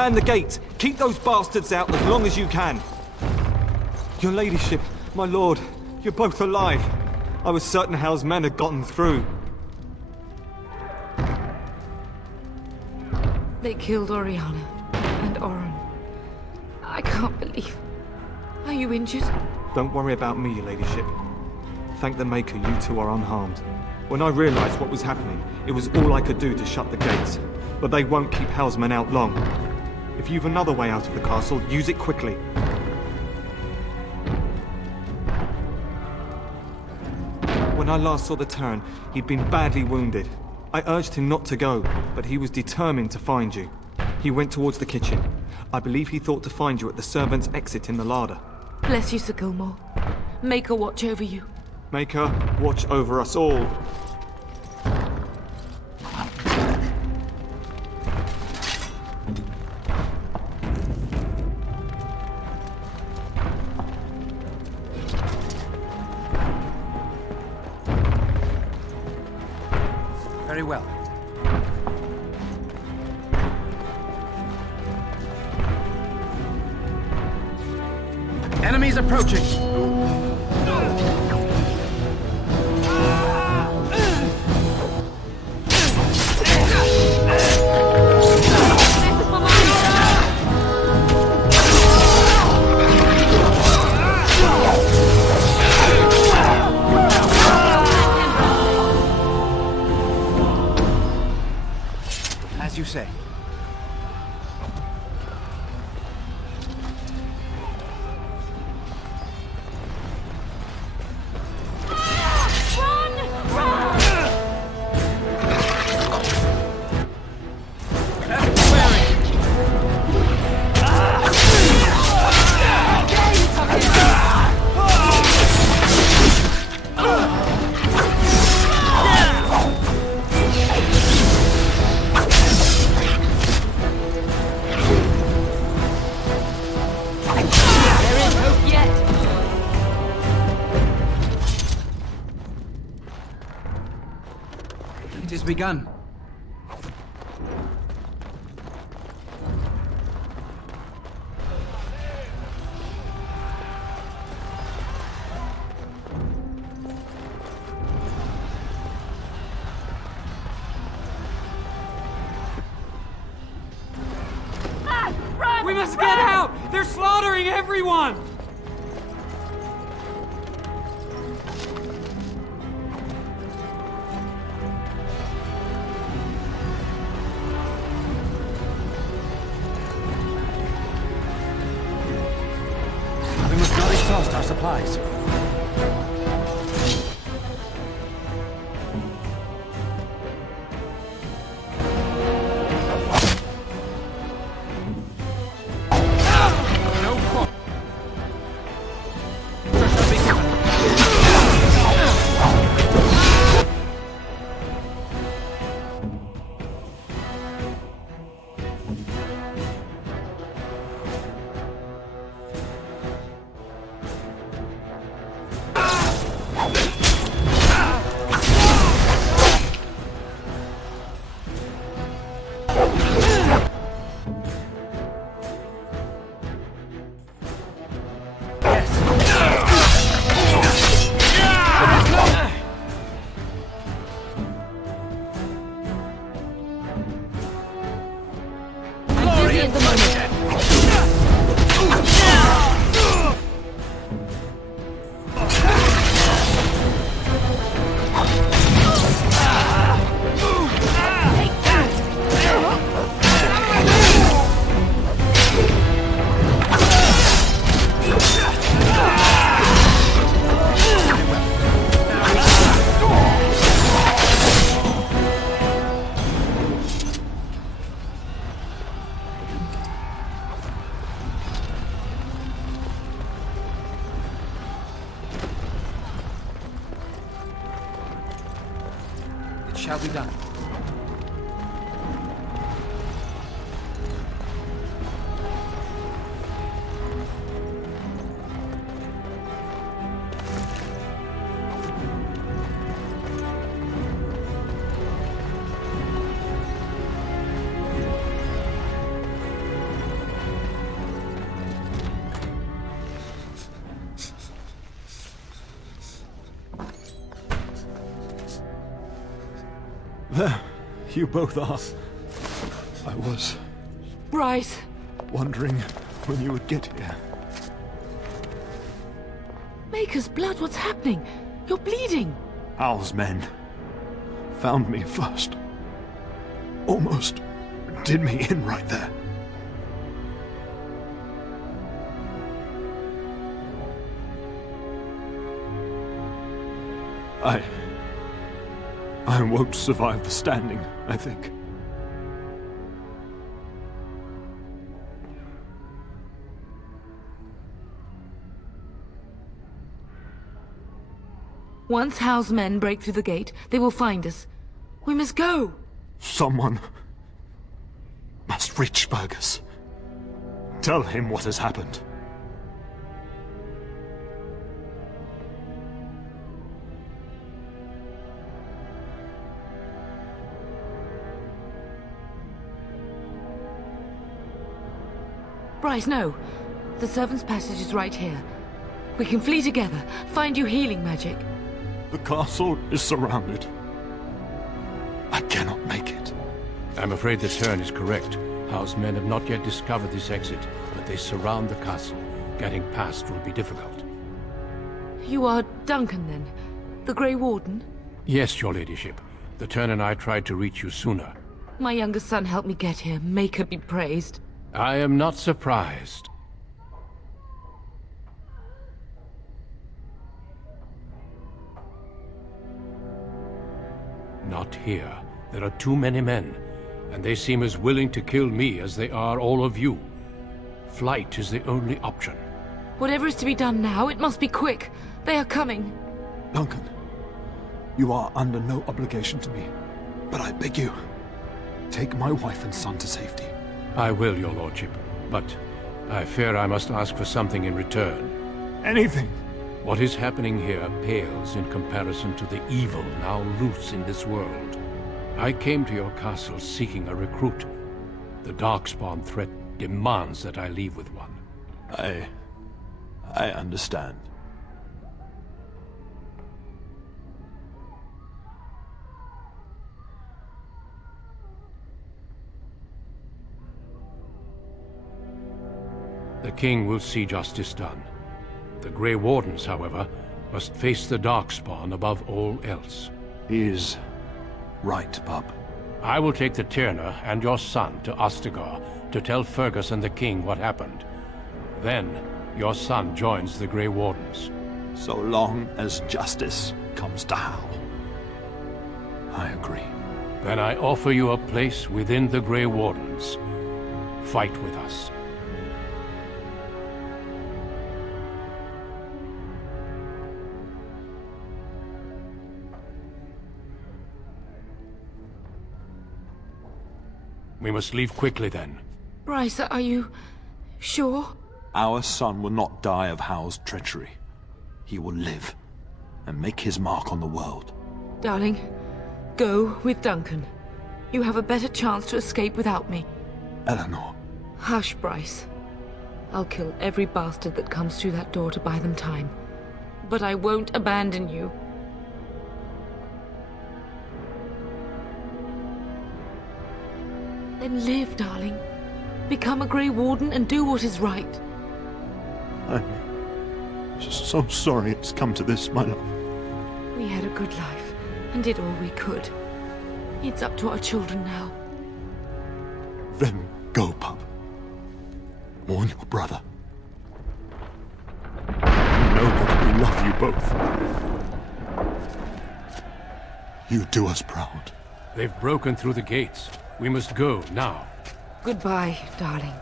Man the gates! Keep those bastards out as long as you can! Your ladyship, my lord, you're both alive. I was certain Hal's men had gotten through. They killed Oriana and Oren. I can't believe... Are you injured? Don't worry about me, your ladyship. Thank the Maker you two are unharmed. When I realized what was happening, it was all I could do to shut the gates. But they won't keep Hal's men out long. If you've another way out of the castle, use it quickly. When I last saw the Turn, he'd been badly wounded. I urged him not to go, but he was determined to find you. He went towards the kitchen. I believe he thought to find you at the servants' exit in the larder. Bless you, Sir Gilmore. Maker watch over you. Maker, watch over us all. Very well. Enemies approaching! As you say. It has begun. We must get out! They're slaughtering everyone! We must not exhaust our supplies. Shall be done. There you both are. I was Bryce! wondering when you would get here. Maker's blood, what's happening? You're bleeding! Hal's men found me first. Almost did me in right there. I won't survive the standing, I think. Once Hal's men break through the gate, they will find us. We must go! Someone must reach Fergus. Tell him what has happened. Bryce, no. The servant's passage is right here. We can flee together, find you healing magic. The castle is surrounded. I cannot make it. I'm afraid the turn is correct. House men have not yet discovered this exit, but they surround the castle. Getting past will be difficult. You are Duncan, then? The Grey Warden? Yes, your ladyship. The turn and I tried to reach you sooner. My younger son helped me get here. Maker be praised. I am not surprised. Not here. There are too many men, and they seem as willing to kill me as they are all of you. Flight is the only option. Whatever is to be done now, it must be quick. They are coming. Duncan, you are under no obligation to me, but I beg you, take my wife and son to safety. I will, your lordship, but I fear I must ask for something in return. Anything! What is happening here pales in comparison to the evil now loose in this world. I came to your castle seeking a recruit. The Darkspawn threat demands that I leave with one. I understand. The king will see justice done. The Grey Wardens, however, must face the Darkspawn above all else. He is right, Pup. I will take the Tyrna and your son to Ostagar to tell Fergus and the king what happened. Then, your son joins the Grey Wardens. So long as justice comes to Hal. I agree. Then I offer you a place within the Grey Wardens. Fight with us. We must leave quickly, then. Bryce, are you sure? Our son will not die of Hal's treachery. He will live and make his mark on the world. Darling, go with Duncan. You have a better chance to escape without me. Eleanor. Hush, Bryce. I'll kill every bastard that comes through that door to buy them time. But I won't abandon you. Then live, darling. Become a Grey Warden and do what is right. I'm just so sorry it's come to this, my love. We had a good life and did all we could. It's up to our children now. Then go, Pup. Warn your brother. You know that we love you both. You do us proud. They've broken through the gates. We must go now. Goodbye, darling.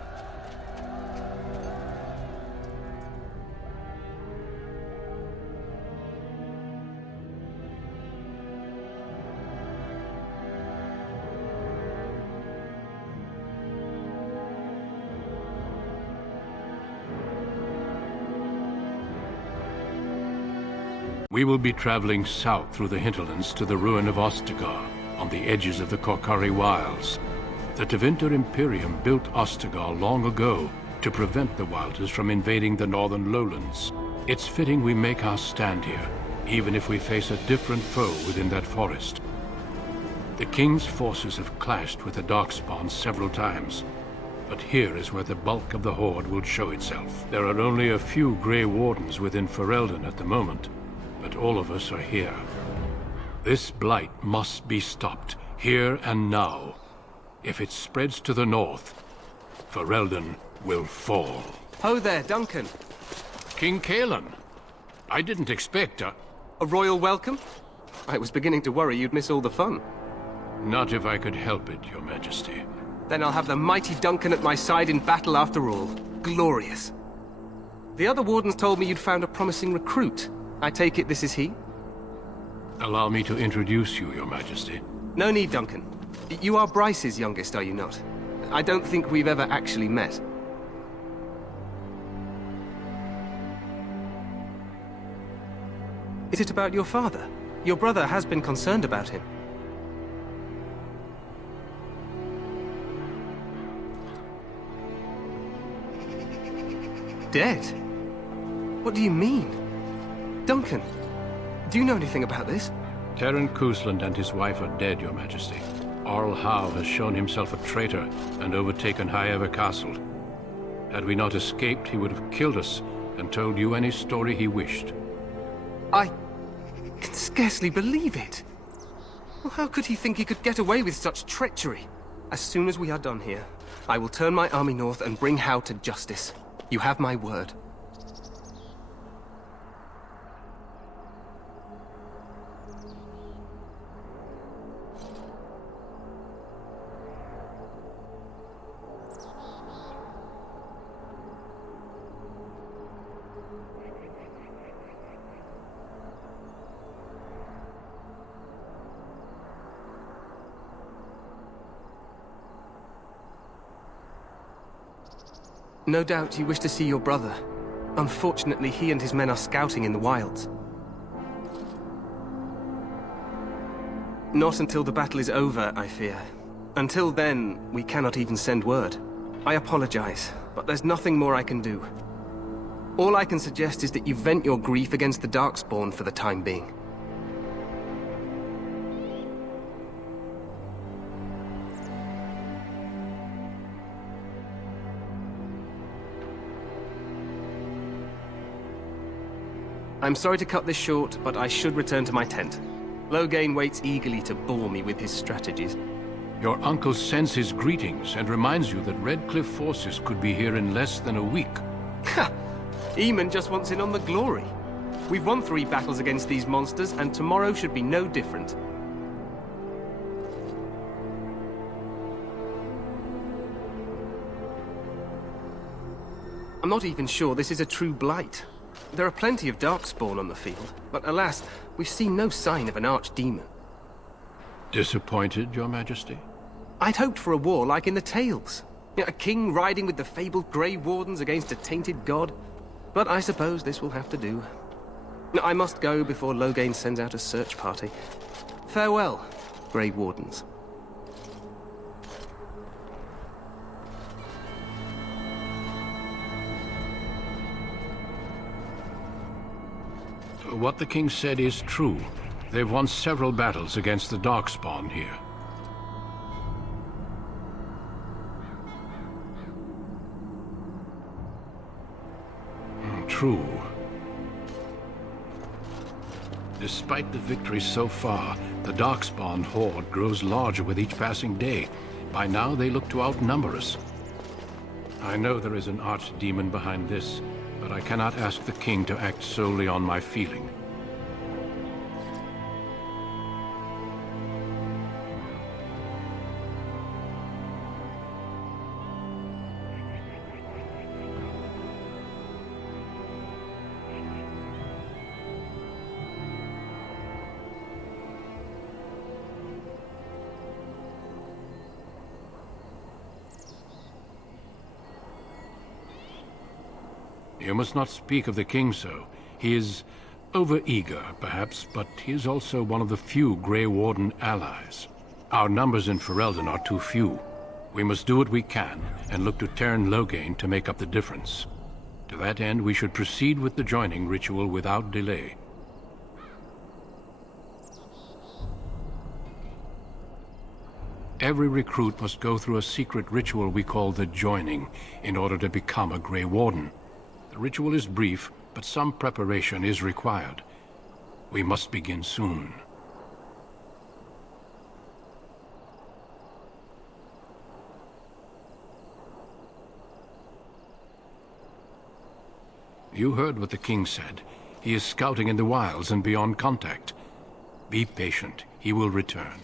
We will be traveling south through the hinterlands to the ruin of Ostagar, on the edges of the Korkari Wilds. The Tevinter Imperium built Ostagar long ago to prevent the Wilders from invading the northern lowlands. It's fitting we make our stand here, even if we face a different foe within that forest. The King's forces have clashed with the Darkspawn several times, but here is where the bulk of the Horde will show itself. There are only a few Grey Wardens within Ferelden at the moment, but all of us are here. This blight must be stopped, here and now. If it spreads to the north, Ferelden will fall. Ho there, Duncan. King Caelan. I didn't expect a royal welcome? I was beginning to worry you'd miss all the fun. Not if I could help it, Your Majesty. Then I'll have the mighty Duncan at my side in battle after all. Glorious. The other wardens told me you'd found a promising recruit. I take it this is he? Allow me to introduce you, Your Majesty. No need, Duncan. You are Bryce's youngest, are you not? I don't think we've ever actually met. Is it about your father? Your brother has been concerned about him. Dead? What do you mean? Duncan, do you know anything about this? Terran Cousland and his wife are dead, Your Majesty. Arl Howe has shown himself a traitor and overtaken High Ever Castle. Had we not escaped, he would have killed us and told you any story he wished. I can scarcely believe it. Well, how could he think he could get away with such treachery? As soon as we are done here, I will turn my army north and bring Howe to justice. You have my word. No doubt you wish to see your brother. Unfortunately, he and his men are scouting in the wilds. Not until the battle is over, I fear. Until then, we cannot even send word. I apologize, but there's nothing more I can do. All I can suggest is that you vent your grief against the Darkspawn for the time being. I'm sorry to cut this short, but I should return to my tent. Loghain waits eagerly to bore me with his strategies. Your uncle sends his greetings and reminds you that Redcliffe forces could be here in less than a week. Ha! Eamon just wants in on the glory. We've won 3 battles against these monsters, and tomorrow should be no different. I'm not even sure this is a true blight. There are plenty of Darkspawn on the field, but alas, we've seen no sign of an archdemon. Disappointed, Your Majesty? I'd hoped for a war like in the tales. A king riding with the fabled Grey Wardens against a tainted god. But I suppose this will have to do. I must go before Loghain sends out a search party. Farewell, Grey Wardens. What the king said is true. They've won several battles against the Darkspawn here. True. Despite the victories so far, the Darkspawn horde grows larger with each passing day. By now, they look to outnumber us. I know there is an archdemon behind this, but I cannot ask the king to act solely on my feeling. You must not speak of the king so. He is over-eager, perhaps, but he is also one of the few Grey Warden allies. Our numbers in Ferelden are too few. We must do what we can, and look to Terran Loghain to make up the difference. To that end, we should proceed with the joining ritual without delay. Every recruit must go through a secret ritual we call the Joining in order to become a Grey Warden. The ritual is brief, but some preparation is required. We must begin soon. You heard what the king said. He is scouting in the wilds and beyond contact. Be patient. He will return.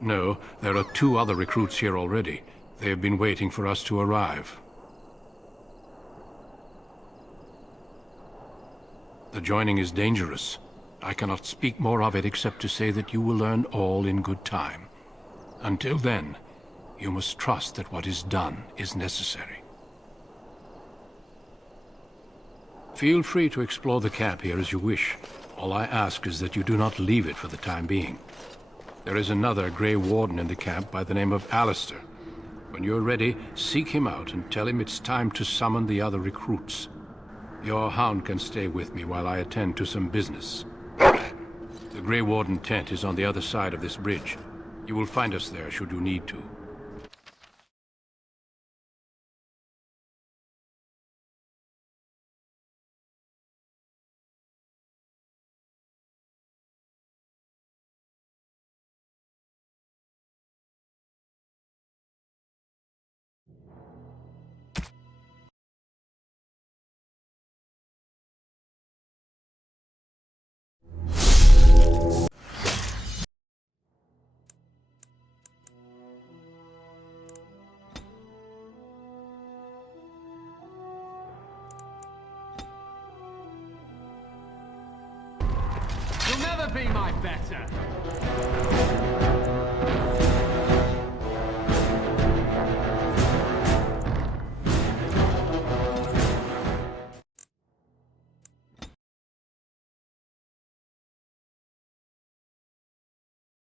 No, there are 2 other recruits here already. They have been waiting for us to arrive. The Joining is dangerous. I cannot speak more of it except to say that you will learn all in good time. Until then, you must trust that what is done is necessary. Feel free to explore the camp here as you wish. All I ask is that you do not leave it for the time being. There is another Grey Warden in the camp by the name of Alistair. When you're ready, seek him out and tell him it's time to summon the other recruits. Your hound can stay with me while I attend to some business. The Grey Warden tent is on the other side of this bridge. You will find us there should you need to. You'll never be my better.